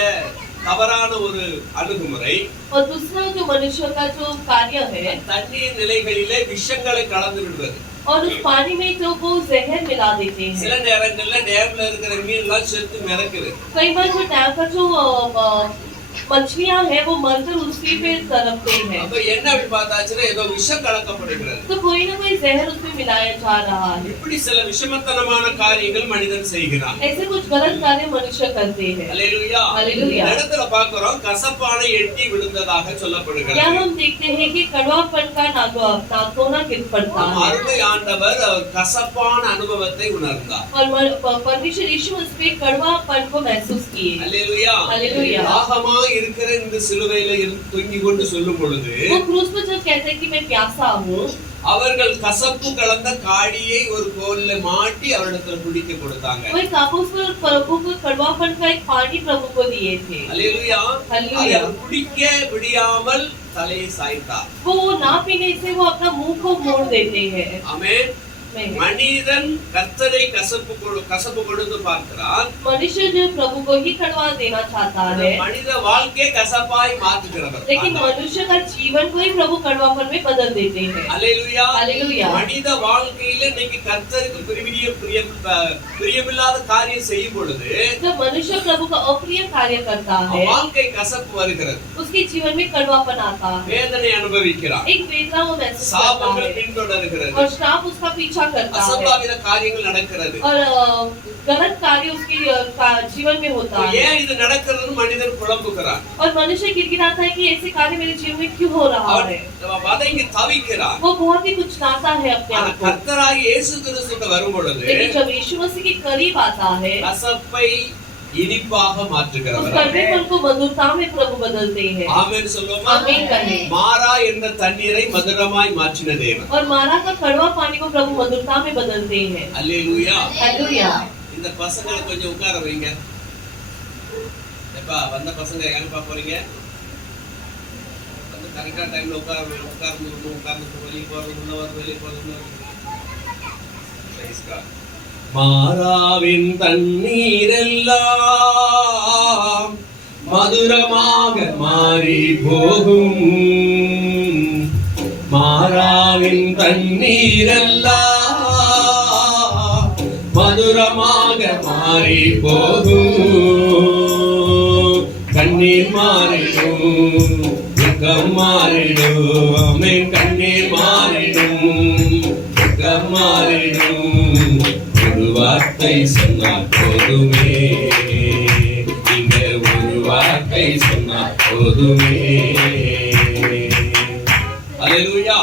தவறான ஒரு அணுகுமுறை, और दूसरा जो मनुष्य का जो कार्य है, தண்ணீர் நிலைகளிலே விஷங்களை கலந்து விடுவது. और उस पानी में जो वो जहर मिला देते சில हैं। நேரங்கள்ல டேம்ல இருக்கிற மீன் எல்லாம் செத்து மிதக்குது. कई बार जो डैम का जो मछलियां हैं वो मरकर उसी पे तड़पते हैं, அப்ப என்ன அப்படி பார்த்தாச்சுன்னா ஏதோ விஷம் கலக்கப்படுகிறது. तो कोई ना कोई जहर उसमें मिलाया जा रहा है। இப்படி சில விஷமத்தனமான காரியங்கள் மனிதன் செய்கிறான். ऐसे कुछ गलत कार्य मनुष्य करते हैं। அல்லேலூயா. அல்லேலூயா. இந்த இடத்துல பார்க்கிறோம் கசப்பான எட்டி விழுந்ததாக சொல்லப்படுகிறது. क्या हम देखते हैं कि कड़वापन का नाकोना गिर पड़ता है, அருமை ஆண்டவர் கசப்பான அனுபவத்தை உணர்ந்தார். और परमेश्वर यीशु उस पे कड़वापन को महसूस किए। அல்லேலூயா. அல்லேலூயா. தாகமா இருக்கிற இந்த சிலுவையில தொங்கி கொண்டு சொல்லும் பொழுது वो क्रूस पर जब कहते हैं कि मैं प्यासा हूँ, அவர்கள் கசப்பு கலந்த காடியை ஒரு கோல்ல மாட்டி அவரிடத்துல குடிக்க கொடுத்தாங்க. वो एक कापूस पर प्रभु को कड़वापन का एक पानी प्रभु को दिए थे। அல்லேலூயா. அல்லேலூயா. அதை குடிக்க விடாமல் தலையை சாய்த்தார். वो ना पीने से वो अपना मुंह को मोड़ देते हैं। ஆமென். மனிதன் கர்த்தரை கசப்பு கொடுத்து பார்க்கிறான். मनुष्य जो प्रभु को ही कड़वा देना चाहता है, மனித வாழ்க்கை கசப்பாய் மாற்றுகிறவர். लेकिन मनुष्य का जीवन को ही प्रभु कड़वापन में बदल देते हैं। அல்லேலூயா. அல்லேலூயா. மனித வாழ்க்கையில நீங்க கர்த்தருக்கு பிரியமில்லாத காரியம் செய்யும் பொழுது जब मनुष्य प्रभु का अप्रिय कार्य करता है, வாழ்க்கை கசப்பு வருகிறது. उसके जीवन में कड़वापन आता है, வேதனை அனுபவிக்கிறான். एक वेदना वो महसूस करता சாபங்கள் है, பின்தொடர்கிறது. और श्राप उसका पीछा करता है, அசம்பாவித காரியங்கள் நடக்கிறது. और गलत कार्य उसके जीवन में होता है। ஏன் இது நடக்கிறதுன்னு மனிதன் புலம்புகிறான். और मनुष्य गिड़गिड़ाता है कि ऐसे कार्य मेरे जीवन में क्यों हो रहा है। வதங்கி தவிக்கிறான். वो बहुत ही कुछ चाहता है अपने ஆனா आप को, கர்த்தராகிய இயேசு கிறிஸ்து வரும் பொழுது लेकिन जब यीशु मसीह के करीब आता है, கசப்பை இனிப்பாக उस மாற்றுகிறவர். कड़वेपन को मधुरता में प्रभु बदलते हैं। ஆமென் சொல்லுவோமா? आमीन कहें। மாறா என்ற தண்ணீரை மதுரமாய் மாற்றின தேவன். और मारा का कड़वा पानी को प्रभु मधुरता में बदलते हैं। அல்லேலூயா. हालेलुया। இந்த பசங்களை கொஞ்சம் உட்கார வைங்க. எப்பா வந்த பசங்க எங்கப்பா போறீங்க? வந்து கரெக்டா டைம்ல உட்கார்ந்து வெளியே போறது உள்ள வர வெளியே போறது. மாறாவின் தண்ணீரெல்லாம் மதுரமாக மாறி போகும். மாறாவின் தண்ணீரெல்லாம் மதுரமாக மாறி போகும். கண்ணீர் மாறிடும், துக்கம் மாறிடும், கண்ணீர் மாறிடும், துக்கம் மாறிடும். ஒரு வார்த்தை சொன்னால் போதுமே, இங்க ஒரு வார்த்தை சொன்னால் போதுமே. அல்லேலூயா.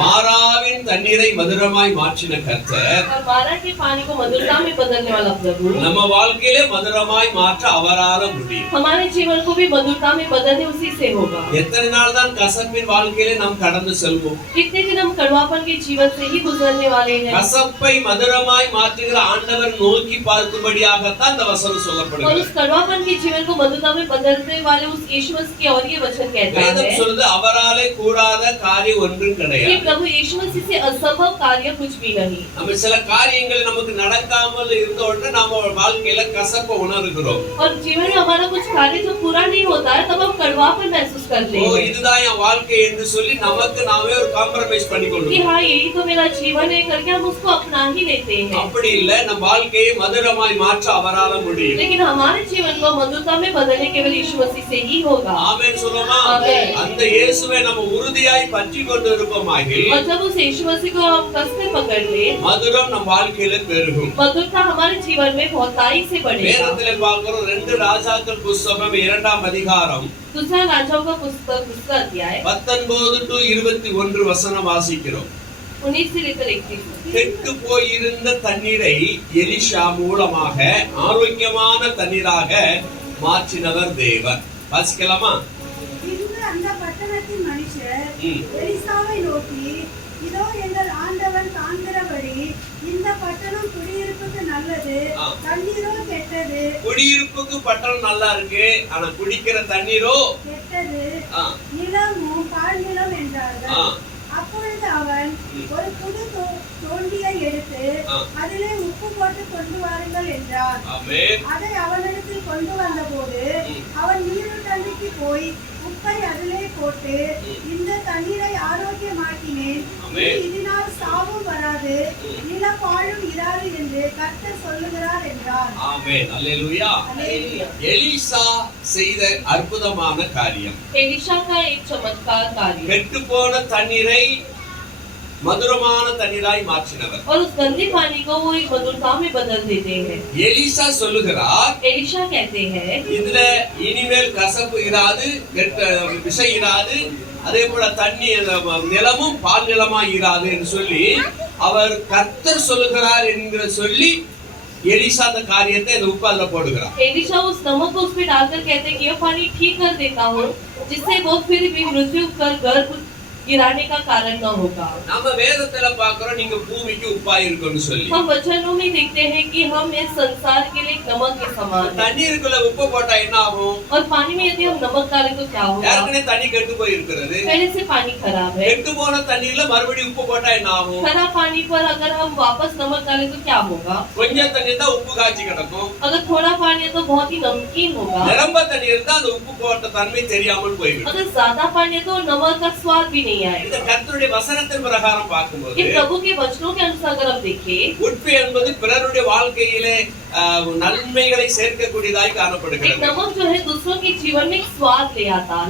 மாறாவின் தண்ணீரை மதுரமாய் மாற்றின கர்த்தர் और मारा के पानी को मधुरता में बदलने वाला प्रभु நம்ம வாழ்க்கையிலே மதுரமாய் மாற்ற அவரால முடியும். हमारे जीवन को भी मधुरता में बदलने उसी से होगा. எத்தனை நாள் தான் கசப்பின் வாழ்க்கையிலே நாம் கடந்து செல்வோம்? कितने दिन हम कड़वापन के जीवन से ही गुजरने वाले हैं. கசப்பை மதுரமாய் மாற்றுகிற ஆண்டவர் நோக்கி பார்க்கும்படியாகத்தான் இந்த வசனம் और சொல்லப்படுகிறது. उस कड़वापन के जीवन को मधुरता में बदलने वाले उस यीशु मसीह की और ये वचन कहता வேதம் है சொல்லுது அவராலே கூடாத காரியம் ஒன்றும் कि கிடையாது. प्रभु यीशु मसीह से असंभव कार्य कुछ भी नहीं. நம்ம சில காரியங்கள் நமக்கு நடக்காமல் இருந்த உடனே நாம வாழ்க்கையில கசப்பை உணர்கிறோம். और जीवन में हमारा कुछ कार्य जो पूरा नहीं होता है तब हम कड़वापन महसूस करते ஓ हैं இதுதான் என் வாழ்க்கை என்று சொல்லி நமக்கு நாமே ஒரு காம்ப்ரமைஸ் कि பண்ணிக்கொள்ளும். हाँ यही तो मेरा जीवन है करके हम उसको अपना ही लेते हैं. அப்படி இல்ல, நம்ம வாழ்க்கையை மதுரமாய் மாற்ற அவரால முடியும். लेकिन हमारे जीवन को मधुरता में बदलने केवल यीशु मसीह से ही होगा. ஆமென் சொல்லுமா? ஆமென். அந்த இயேசுவை நம்ம உறுதியாய் பற்றி கொண்டு இருப்போமாகில் और जब उस यीशु मसीह को हम कस में पकड़ ले மதுரம் நம் வாழ்க்கையில பெருகும். मधुरता हमारे जीवन में बहुताई से बढ़ेगा. வேதத்திலே பார்க்கிறோம் 2 ராஜாக்கள் புத்தகம் 2ஆம் அதிகாரம் दूसरा राजाओं का पुस्तक दूसरा अध्याय 19 to 21 வசனம் வாசிக்கிறோம். 19 से लेकर 21. கெட்டு போயிருந்த தண்ணீரை எலிஷா மூலமாக ஆரோக்கியமான தண்ணீராக மாற்றினவர் தேவன். வாசிக்கலாமா? பின்பு அந்த பட்டணத்தின் மனுஷர் ம். எலிசாவை நோக்கி, இதோ எங்கள் ஆண்டவன் காண்கிறபடி இந்த பட்டணம் குடியிருப்புக்கு நல்லது, ஆ. தண்ணீரோ கெட்டது, குடியிருப்புக்கு பட்டணம் நல்லா இருக்கு, ஆனா குடிக்கிற தண்ணீரோ கெட்டது, ஆ, நிலமும் பால் நிலம் ஆ, என்றார்கள். அப்பொழுது அவன் ஒரு புது தோண்டியை எடுத்து ஆ. அதிலே உப்பு போட்டு கொண்டு வாருங்கள் என்றார். ஆமென். அதை அவனிடத்தில் கொண்டு வந்தபோது அவன் நீருட்டண்டைக்கு போய் உப்பை அதிலே போட்டு, இந்த தண்ணீரை ஆரோக்கியமாக்கினேன், ஆமென். இதனால் சாவும் வராது, நிலப்பாழும் இராது என்று கர்த்தர் சொல்லுகிறார் என்றார். ஆமென். அல்லேலூயா. हालेलुया. எலிசா செய்த அற்புதமான காரியம். एलिशा का एक चमत्कार कार्य கெட்டு போன தண்ணீரை மதுரமான தண்ணீராய் மாற்றினவர். और उस गंदे पानी को वो एक मधुरता में बदल देते हैं. எலிசா சொல்லுகிறார், एलिशा कहते हैं இதுல இனிமேல் கசப்பு இராது, கெட்ட விஷம் இராது, அதே போல தண்ணி நிலமும் பால் நிலமாய் இராது என்று சொல்லி அவர் கர்த்தர் சொல்லுகிறார் என்கிற சொல்லி எலிசா அந்த காரியத்தை இந்த உப்பு அதுல போடுகிறார். एलिशा उस नमक को उसमें डालकर कहते हैं कि यह पानी ठीक कर देता हूँ जिससे वो फिर भी मृत्यु कर गर्भ गिराने का कारण न होगा. நம்ம வேதத்துல பார்க்கிறோம், நீங்க பூமிக்கு உப்பாய் இருக்கணும்னு சொல்லி. हम वचनों में देखते हैं कि हम इस संसार के लिए एक नमक के समान हैं. தண்ணீருக்குள்ள உப்பு போட்டா என்ன ஆகும்? और पानी में यदि हम नमक डालें तो क्या होगा? ஏற்கனவே தண்ணி கெட்டு போய் இருக்கிறது. पहले से पानी खराब है. கெட்டு போன தண்ணீர்ல மறுபடியும் உப்பு போட்டா என்ன ஆகும்? खराब पानी पर अगर हम वापस नमक डालें तो क्या होगा? கொஞ்சம் தண்ணி தான் உப்பு காய்ச்சி கிடக்கும். अगर थोड़ा पानी है तो बहुत ही नमकीन होगा. நிரம்ப தண்ணி இருந்தா அந்த உப்பு போட்ட தன்மை தெரியாமல் போய்விடும். अगर ज्यादा पानी है तो नमक का स्वाद भी नहीं आएगा. இந்த கர்த்தருடைய வசனத்தின் பிரகாரம் பார்க்கும்போது कि प्रभु के वचनों के अनुसार अगर हम देखें உப்பு என்பது பிறருடைய வாழ்க்கையிலே நன்மைகளை சேர்க்கக்கூடியதாய் एक காணப்படுகிறது. नमक जो है दूसरों के जीवन में एक स्वाद ले आता है.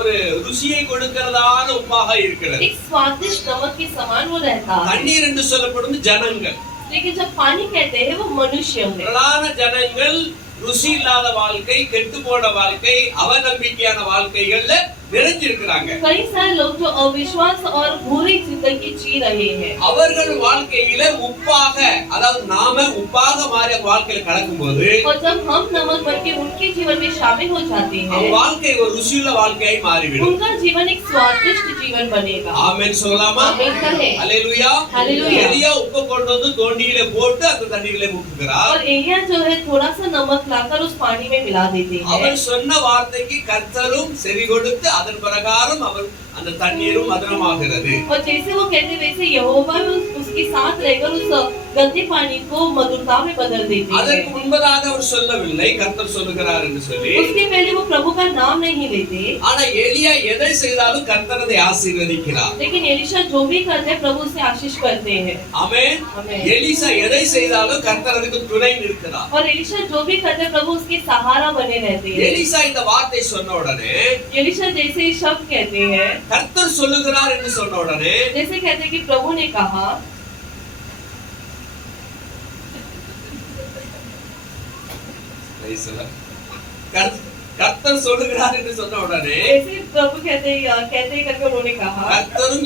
ஒரு ருசியை கொடுக்கிறதான உப்பாக இருக்கிறது. एक स्वादिष्ट नमक के समान वो रहता है. தண்ணீர் என்று சொல்லப்படும் ஜனங்கள், लेकिन जब पानी कहते हैं वो मनुष्य है. பிரதான ஜனங்கள் ருசி இல்லாத வாழ்க்கை, கெட்டு போன வாழ்க்கை, அவநம்பிக்கையான வாழ்க்கைகள்ல நிறைஞ்சிருக்கிறாங்க. कई सारे लोग जो अविश्वास और बुरी जिंदगी जी रहे हैं. அவர்கள் வாழ்க்கையில உப்பாக, அதாவது நாம உப்பாக மாறிய வாழ்க்கையில கடக்கும்போது और जब हम नमक बनके उनके जीवन में शामिल हो जाते அவன் हैं வாழ்க்கை ஒரு ருசியுள்ள வாழ்க்கையாய் மாறிவிடும். उनका जीवन एक स्वादिष्ट जीवन बनेगा. ஆமென் சொல்லலாமா? आमीन कहें. அல்லேலூயா. हालेलुया. எலியா உப்பு கொண்டு வந்து தோண்டியிலே போட்டு அந்த தண்ணீரிலே முக்குகிறார். और एलिया जो है थोड़ा सा नमक लाकर उस पानी में मिला देते हैं. அவர் சொன்ன வார்த்தைக்கு கர்த்தரும் செவி கொடுத்து அதன் பிரகாரம் அவர் அந்த தண்ணீரும் மதுரமாகிறது. और जैसे वो कहते वैसे यहोवा उसके साथ रहकर उस गंदे पानी को मधुरता में बदल देते हैं। அதற்கு முன்பதாக அவர் சொல்லவில்லை கர்த்தர் சொல்லுகிறார் என்று சொல்லி. उसके पहले वो प्रभु का नाम नहीं लेते। ஆனா எலியா எதை செய்தாலும் கர்த்தர் அதை ஆசீர்வதிக்கிறார். लेकिन एलिशा जो भी करते हैं प्रभु उसे आशीष करते हैं। ஆமென். आमेन। எலிசா எதை செய்தாலும் கர்த்தர் அதுக்கு துணை நிற்கிறார். और एलिशा जो भी करते हैं प्रभु उसके सहारा बने रहते हैं। எலிசா இந்த வார்த்தை சொன்ன உடனே एलिशा जैसे ही शब्द कहते हैं, கர்த்தர் சொல்லுகிறார் என்று சொன்ன உடனே जैसे कहते हैं कि प्रभु ने कहा, கர்த்தர் சொல்லுகிறார் என்று சொன்ன உடனே जैसे प्रभु कहते करके उन्होंने कहा, கர்த்தரும்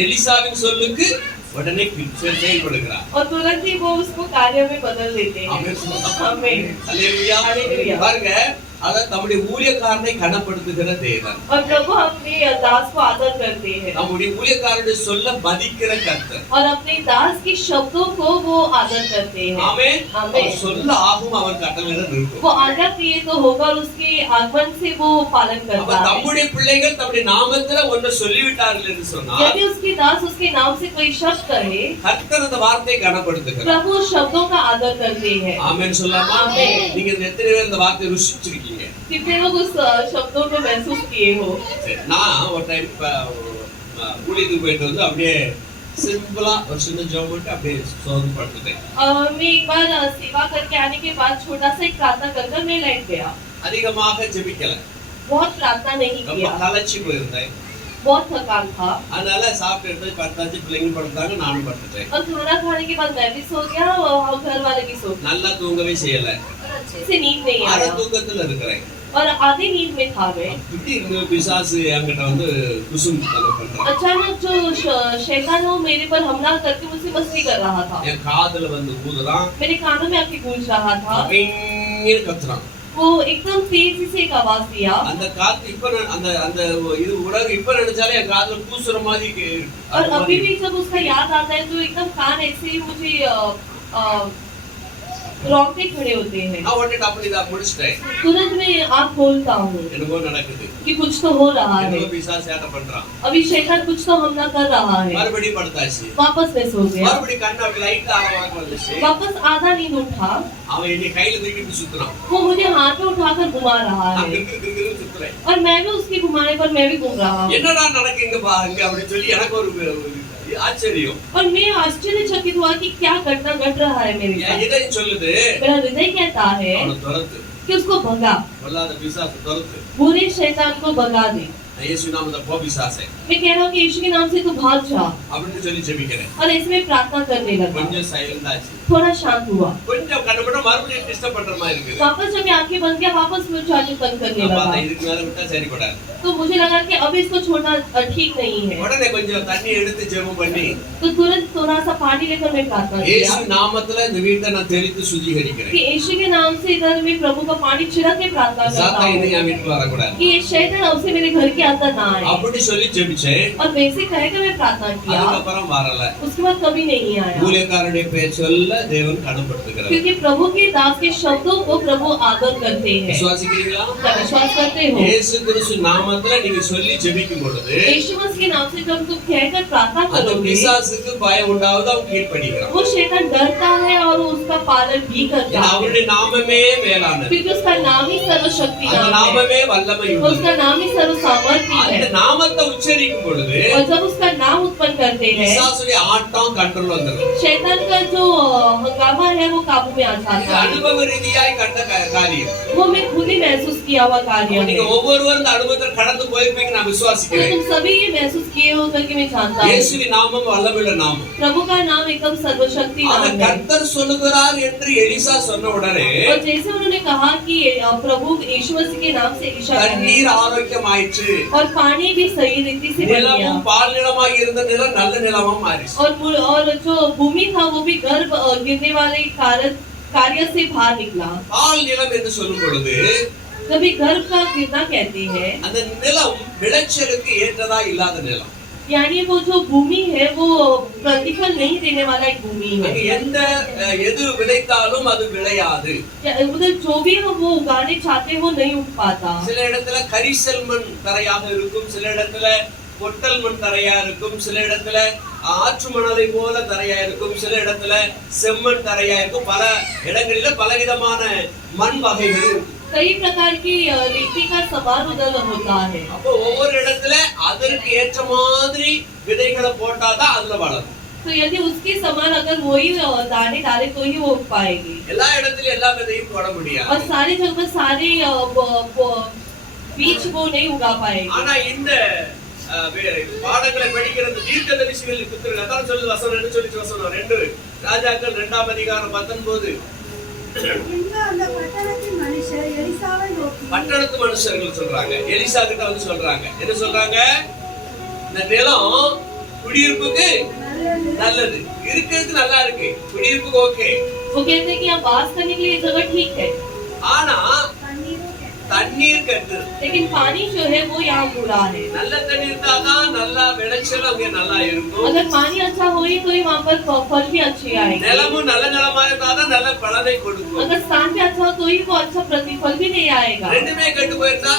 எலிசாவின் சொல்லுக்கு உடனே செயல்படுகிறார். और तुरंत ही वो उसको कार्य में बदल देते हैं। आमीन। அல்லேலூயா. हालेलुया। பாருங்க அத நம்முடைய ஊழியக்காரனை கனப்படுத்துகிற தேவன். और प्रभु अपने दास को आदर करते हैं நம்முடைய ஊழியக்காரனுடைய சொல்ல மதிக்கிற கர்த்தர். और अपने दास के शब्दों को वो आदर करते हैं। ஆமென். आमीन। அவர் சொல்ல ஆகும் அவர் கட்டளையில இருக்கும். वो आज्ञा किए तो होगा और उसके आगमन से वो पालन அப்ப करता है। நம்முடைய பிள்ளைகள் தம்முடைய நாமத்துல ஒன்று சொல்லிவிட்டார்கள் என்று சொன்னால் यदि उसके दास उसके नाम से कोई शब्द कहे, கர்த்தர் அந்த வார்த்தையை கனப்படுத்துகிறார். प्रभु उस शब्दों का आदर करते हैं। ஆமென் சொல்லாமா? ஆமென். நீங்க எத்தனை பேர் இந்த வார்த்தையை ருசிச்சிருக்கீங்க? कितने लोग उस शब्दों को महसूस किए हो? சரி, நான் ஒரு டைம் ஊழியத்துக்கு போயிட்டு வந்து அப்படியே சிம்பிளா ஒரு சின்ன ஜாப் பண்ணிட்டு அப்படியே சோர்ந்து படுத்துட்டேன். मैं एक बार सेवा करके आने के बाद छोटा सा एक प्रार्थना कर मैं लेट गया। அதிகமாக ஜெபிக்கல, बहुत प्रार्थना नहीं ரொம்ப किया, களைச்சு போயிருந்தேன். बहुत थकान था। அதனால சாப்பிட்டு எடுத்து படுத்தாச்சு, பிள்ளைங்க படுத்தாங்க, நானும் படுத்துட்டேன். और खाना खाने के बाद मैं भी सो गया और घर वाले भी सो गए। நல்லா தூங்கவே செய்யல, और अच्छे से नींद नहीं அரை आया தூக்கத்துல இருக்கிறேன். और आधी नींद में था मैं। திடீர்னு பிசாசு என்கிட்ட வந்து குசும் பண்றான். अचानक जो शैतान वो मेरे पर हमला करके मुझसे मस्ती कर रहा था। என் காதுல வந்து ஊதுறான், मेरे कानों में आके गूंज रहा था। அப்படியே கத்துறான். वो एकदम तेजी से एक आवाज दिया அந்த காத்து இப்ப அந்த அந்த இது உலகம் இப்ப நினைச்சாலே என் காதுல பூசுற மாதிரி और अभी भी जब उसका याद आता है तो एकदम कान ऐसे ही मुझे रोंगटे खड़े होते हैं। நான் உடனே அப்படி தான் முடிச்சிட்டேன். तुरंत मैं आँख खोलता हूँ என்னமோ நடக்குது, कि कुछ तो हो रहा है। என்னமோ பிசாசு சேட்டை பண்றான். अभी शैतान कुछ तो हमला कर रहा है। மறுபடியும் படுத்தாச்சு, वापस मैं सो गया। மறுபடியும் கண்ணை அப்படி லைட்டா ஆரவாக வந்துச்சு. वापस आधा नींद उठा, அவன் என்னை கையில தூக்கிட்டு சுத்துறான். वो मुझे हाथ में उठाकर घुमा रहा நான் है கிறுகிறுன்னு சுத்துறேன். और मैं भी उसके घुमाने पर मैं भी घूम रहा हूँ। என்னடா நடக்குங்க பாருங்க அப்படி சொல்லி எனக்கு ஒரு ஆச்சரியம். और मैं आश्चर्यचकित हुआ कि क्या घटना घट रहा है मेरे என் साथ। இதயம் சொல்லுது, मेरा हृदय कहता है அவனை துரத்து, कि उसको भगा, பொல்லாத பிசாசு துரத்து. बुरे शैतान को भगा दे। நான் இயேசு நாமத்துல போ பிசாசே मैं कह रहा हूँ कि यीशु के नाम से तू भाग जा। அப்படின்னு சொல்லி ஜெபிக்கிறேன். और इसमें प्रार्थना करने लगा, கொஞ்சம் சைலண்ட் ஆச்சு, थोड़ा शांत हुआ। கொஞ்சம் கண்ணப்பட மறுபடியும் டிஸ்டர்ப் பண்ற மாதிரி இருக்குது. वापस जब मैं आंखें बंद किया वापस मैं चालू बंद करने அப்ப लगा, அந்த இதுக்கு மேல விட்டா சரிப்படாது. तो मुझे लगा कि अब इसको छोड़ना ठीक नहीं है। உடனே கொஞ்சம் தண்ணி எடுத்து ஜெபம் பண்ணி तो तुरंत थोड़ा सा पानी लेकर मैं प्रार्थना இயேசு किया நாமத்துல இந்த வீட்டை நான் தெளித்து சுத்திகரிக்கிறேன். कि यीशु के नाम से इधर मैं प्रभु का पानी छिड़क के प्रार्थना करता சாத்தா हूँ இனி என் வீட்டுக்கு வரக்கூடாது कि ये शैतान अब से मेरे घर के अंदर ना आए। அப்படி சொல்லி ஜெபிச்சேன். और वैसे कहकर मैं प्रार्थना किया, அதுக்கப்புறம் வரல. उसके बाद कभी नहीं आया, ஊழியக்காரனுடைய பேர் சொல்ல தேவன் கனப்படுத்துகிறார். क्योंकि प्रभु के दास के शब्दों को प्रभु आदर करते हैं। விசுவாசிக்கிறீங்களா? क्या विश्वास करते हो? இயேசு கிறிஸ்து நாமத்துல நீங்க சொல்லி ஜெபிக்கும் பொழுது यीशु मसीह के नाम से जब तुम कहकर प्रार्थना அந்த करोगे பிசாசுக்கு பயம் உண்டாவது அவன் கீழ்ப்படிக்கிறான். वो शैतान डरता है और उसका पालन भी करता ஏன்னா है, அவருடைய நாமமே மேலானது, क्योंकि उसका नाम ही அந்த सर्वशक्तिमान है, நாமமே வல்லமை உள்ளது. उसका नाम ही सर्वसामर्थी அந்த है। நாமத்தை உச்சரிக்கும் பொழுது और जब उसका नाम उत्पन्न करते हैं பிசாசுடைய ஆட்டம் கண்ட்ரோல் வந்துடும். शैतान का जो हंगामा है वो काबू में आ இது जाता है। அனுபவ ரீதியாய் கண்ட காரியம். वो मैं खुद ही महसूस किया हुआ कार्य है। நீங்க ஒவ்வொருவரும் இந்த அனுபவத்தில் கடந்து போயிருப்பீங்க நான் तो விசுவாசிக்கிறேன். तुम सभी ये महसूस किए हो करके मैं जानता हूँ। இயேசுவின் நாமம் வல்லமையுள்ள நாமம். प्रभु का नाम एकदम सर्वशक्ति ஆனா नाम है। கர்த்தர் சொல்லுகிறார் என்று எலிசா சொன்ன உடனே और जैसे उन्होंने कहा कि प्रभु यीशु मसीह के नाम से ईशा தண்ணீர் ஆரோக்கியமாயிற்று. और पानी भी सही रीति से बन गया நிலமும் பால் நிலமாய் இருந்த நிலம் நல்ல நிலமா மாறிச்சு. और जो भूमि था वो भी गर्भ गिरने वाले कार्य से बाहर निकला। பால் நிலம் என்று சொல்லும் பொழுது कभी गर्भ का गिरना कहते हैं அந்த நிலம் விளைச்சலுக்கு ஏற்றதா இல்லாத நிலம். यानी वो जो भूमि है वो प्रतिफल नहीं देने वाला एक भूमि அங்க है। எந்த எது விதைத்தாலும் அது விளையாது. उधर जो भी हम वो उगाने चाहते हैं वो नहीं उग पाता। சில இடத்துல கரிசல் மண் தரையாக இருக்கும், சில இடத்துல பொட்டல் மண் தரையா இருக்கும், சில இடத்துல ஆற்று மணலை போல தரையா இருக்கும், சில இடத்துல செம்மண் தரையா இருக்கும். பல இடங்களில பலவிதமான மண் வகைகள் இருக்கு. कई प्रकार की रीति का सवाल उधर होता है। அப்போ ஒவ்வொரு இடத்துல அதற்கு ஏற்ற மாதிரி விதைகளை போட்டாதான் அதுல வளரும். तो यदि उसके समान अगर वही दाने डाले तो ही वो उग पाएगी। எல்லா இடத்துலயும் எல்லா விதையும் போட முடியாது. और सारी जगह सारे बीज वो नहीं उगा पाएगी। ஆனா இந்த பாடங்களை படிக்கிற இந்த தீர்க்கதரிசிகள் புத்தகங்கள் அதான் சொல்லுது வசனம் என்ன சொல்லி வசனம் 2 ராஜாக்கள் 2ஆம் அதிகாரம் 19. இங்க அந்த பட்டணத்தின் மனுஷர் எலிசாவை நோக்கி, பட்டணத்து மனுஷர்கள் சொல்றாங்க, எலிசா கிட்ட வந்து சொல்றாங்க, என்ன சொல்றாங்க? இந்த நிலம் குடியிருப்புக்கு நல்லது, நல்லது, இருக்கிறதுக்கு நல்லா இருக்கு, குடியிருப்புக்கு ஓகே. वो कहते हैं कि आप वास करने के लिए ये जगह ठीक है, ஆனா தண்ணீரும் கெட்டது. தண்ணீர் கட்டு. लेकिन पानी जो है वो यहाँ बुरा है। நல்ல தண்ணி இருந்தாதான் நல்லா விளைச்சல் அங்க நல்லா இருக்கும். अगर पानी अच्छा हो तो ही वहाँ पर फल भी अच्छे आएंगे। நிலமும் நல்ல நிலமா இருந்தாதான் நல்ல பலனை கொடுக்கும். अगर स्थान भी अच्छा हो तो ही वो अच्छा प्रतिफल भी नहीं आएगा। ரெண்டுமே கெட்டு போயிருந்தா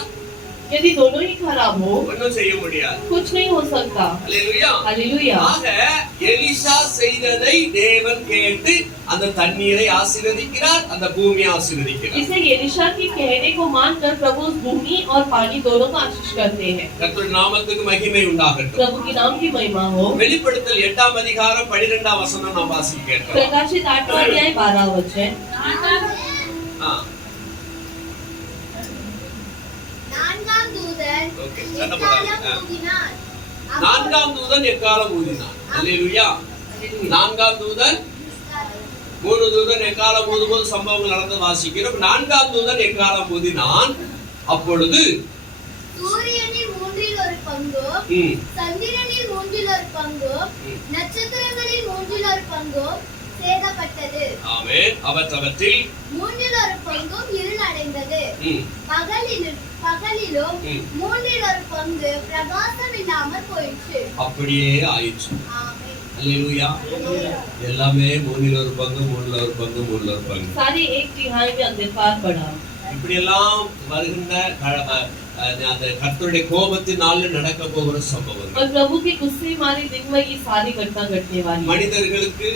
यदि दोनों ही खराब हो ஒண்ணும் செய்ய முடியாது. कुछ नहीं हो सकता। அல்லேலூயா. हालेलुया। ஆக எலிசா செய்ததை தேவன் கேட்டு அந்த தண்ணீரை ஆசீர்வதிக்கிறார், அந்த பூமியை ஆசீர்வதிக்கிறார். इसे एलिशा के कहने को मानकर प्रभु उस भूमि और पानी दोनों को आशीष करते हैं। கர்த்தருடைய நாமத்துக்கு மகிமை உண்டாகட்டும். प्रभु की नाम की महिमा हो। வெளிப்படுத்தல் 8ஆம் அதிகாரம் 12ஆம் வசனம் நாம் வாசிக்க கேட்கிறோம். प्रकाशित 8वां अध्याय 12 वचन। நான்காம் தூதன் ஓகே, சண்டை போடாதீங்க. எக்காளம் ஊதினான். நான்காம் தூதன் எக்காலம் ஊதினான். அல்லேலூயா. நான்காம் தூதன் 3 தூதன் எக்காலம் ஊதும்போது சம்பவங்கள் நடந்து வாசிக்கிறோம். நான்காம் தூதன் எக்காலம் ஊதினான். அப்பொழுது சூரியனில் மூன்றில் ஒரு பங்கு, சந்திரனில் மூன்றில் ஒரு பங்கு, நட்சத்திரங்களில் மூன்றில் ஒரு பங்கு சேதப்பட்டது. ஆமென். அவற்றில் மூன்றில் ஒரு பங்கும் இருள் அடைந்தது. பகலிலும் மூன்றில் ஒரு பங்கு பிரகாசம் இல்லாமல் போயிற்று. அப்படியே ஆயிற்று. ஆமென். அல்லேலூயா. எல்லாமே மூணில் ஒரு பங்கு, மூணுல ஒரு பங்கு, மூணுல ஒரு பங்கு. सारे एक तिहाई में अंधकार पड़ा। இப்படி எல்லாம் வருகின்ற அந்த கர்த்தருடைய கோபத்தினால நடக்க போகிற சம்பவங்கள். और प्रभु के गुस्से वाले दिन में ये सारी घटना घटने वाली है। மனிதர்களுக்கு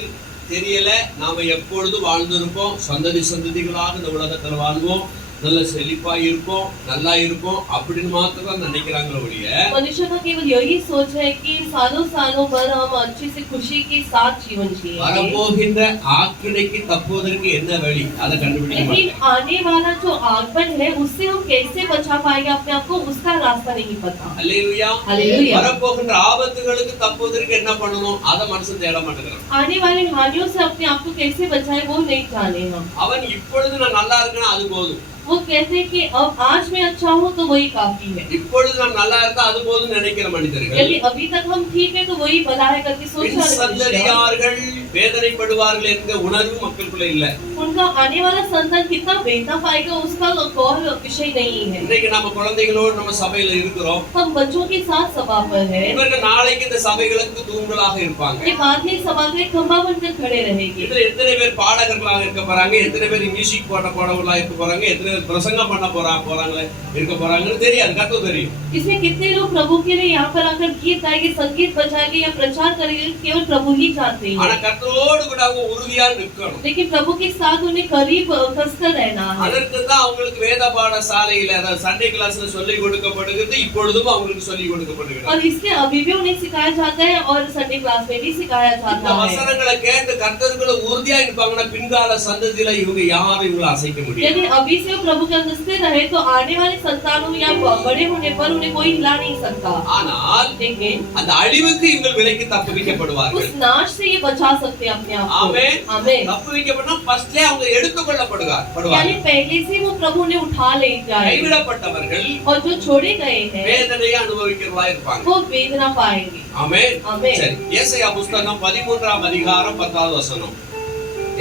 தெரியல, நாம எப்பொழுது வாழ்ந்திருப்போம், சந்ததிகளாக இந்த உலகத்துல வாழ்வோம், நல்ல செழிப்பா இருப்போம், நல்லா இருப்போம் அப்படின்னு மாத்திரம் நினைக்கிறாங்களே ஒழிய मनुष्य का केवल यही सोच है कि सालों सालों भर हम अच्छे से खुशी के साथ जीवन जिएंगे। வரப்போகின்ற ஆக்கினைக்கு தப்புவதற்கு என்ன வழி அதை கண்டுபிடிக்க लेकिन மாட்டோம். आने वाला जो आगमन है उससे हम कैसे बचा पाएंगे अपने आप को, उसका रास्ता नहीं पता। அல்லேலூயா. हालेलुया। வரப்போகின்ற ஆபத்துகளுக்கு தப்புவதற்கு என்ன பண்ணணும் அதை மனுஷன் தேட மாட்டேங்கிறான். आने वाली हानियों से अपने आप को कैसे बचाए वो नहीं जाने हम। அவன் இப்பொழுது நான் நல்லா இருக்கேன்னா அது போதும், वो कहते हैं कि अब आज मैं अच्छा हूँ तो वही काफी है। இப்பொழுது நான் நல்லா இருக்கா அது போதும் நினைக்கிற மனிதர்கள் यदि अभी तक हम ठीक है तो वही भला है करके सोच பின் சந்ததியார்கள் வேதனைப்படுவார்கள் என்கிற உணர்வு மக்களுக்குள்ள இல்ல. उनका आने वाला संतान कितना वेदना पाएगा उसका कोई विषय नहीं है। இன்னைக்கு நம்ம குழந்தைகளோடு நம்ம சபையில இருக்கிறோம். हम बच्चों के साथ सभा पर है। இவர்கள் நாளைக்கு இந்த சபைகளுக்கு தூண்களாக இருப்பாங்க. ये बाद में सभा में खंभा बनकर खड़े रहेंगे। இதுல எத்தனை பேர் பாடகர்களாக இருக்க போறாங்க, எத்தனை பேர் மியூசிக் போடவர்களாக இருக்க போறாங்க, எத்தனை பேர் பிரசங்கம் பண்ண போறாங்களே இருக்க போறாங்கன்னு தெரியாது, கர்த்தருக்கு தெரியும். इसमें कितने लोग प्रभु के लिए यहाँ पर आकर गीत गाएंगे, संगीत बजाएंगे या प्रचार करेंगे, केवल प्रभु ही जानते ஆனா हैं। கர்த்தரோடு கூட அவங்க உறுதியா நிற்கணும். लेकिन प्रभु के साथ उन्हें करीब कसकर रहना है। அதற்கு தான் அவங்களுக்கு வேத பாடசாலையில அதாவது சண்டே கிளாஸ்ல சொல்லிக் கொடுக்கப்படுகிறது, இப்பொழுதும் அவங்களுக்கு சொல்லிக் கொடுக்கப்படுகிறது. और इसलिए अभी भी उन्हें सिखाया जाता है और संडे क्लास में भी सिखाया இந்த जाता है। வசனங்களை கேட்டு கர்த்தருக்குள்ள உறுதியா இருப்பாங்கன்னா பின்கால சந்ததியில இவங்க யாரும் இவங்களை அசைக்க முடியாது. यदि अभी से वो प्रभु के अंदर स्थिर रहे तो आने वाले संतानों या बड़े होने पर उन्हें कोई हिला नहीं सकता। ஆனால் लेकिन அந்த அழிவுக்கு இவங்க விலைக்கு தப்புவிக்கப்படுவார்கள். उस नाश से ये बचा सकते हैं अपने आप को। ஆமென். आमेन। தப்புவிக்கப்பட்டா ஃபர்ஸ்ட்ல அவங்க எடுத்துக்கொள்ளப்படுவார்கள். यानी पहले से वो प्रभु ने उठा ले जाए கைவிடப்பட்டவர்கள் और जो छोड़े गए हैं வேதனையை அனுபவிக்கிறவர்களா இருப்பாங்க. वो वेदना पाएंगे। ஆமென். ஆமென். சரி, ஏசாயா புத்தகம் 13ஆம் அதிகாரம் 10வது வசனம்.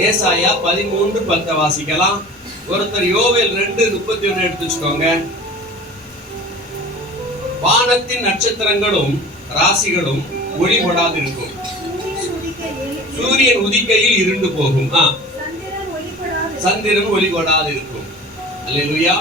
ஏசாயா 13:10 வாசிக்கலாம். ஒருத்தர் யோவேல் 2:31 எடுத்துச்சுக்கோங்க. வானத்தின் நட்சத்திரங்களும் ராசிகளும் ஒளிபடாதிருக்கும். சூரியன் உதிக்கையில் சூரியன் உதிக்கையில் இருண்டு போகும். சந்திரன் ஒளிபடாது சந்திரன் ஒளிபடாதிருக்கும். அல்லேலூயா.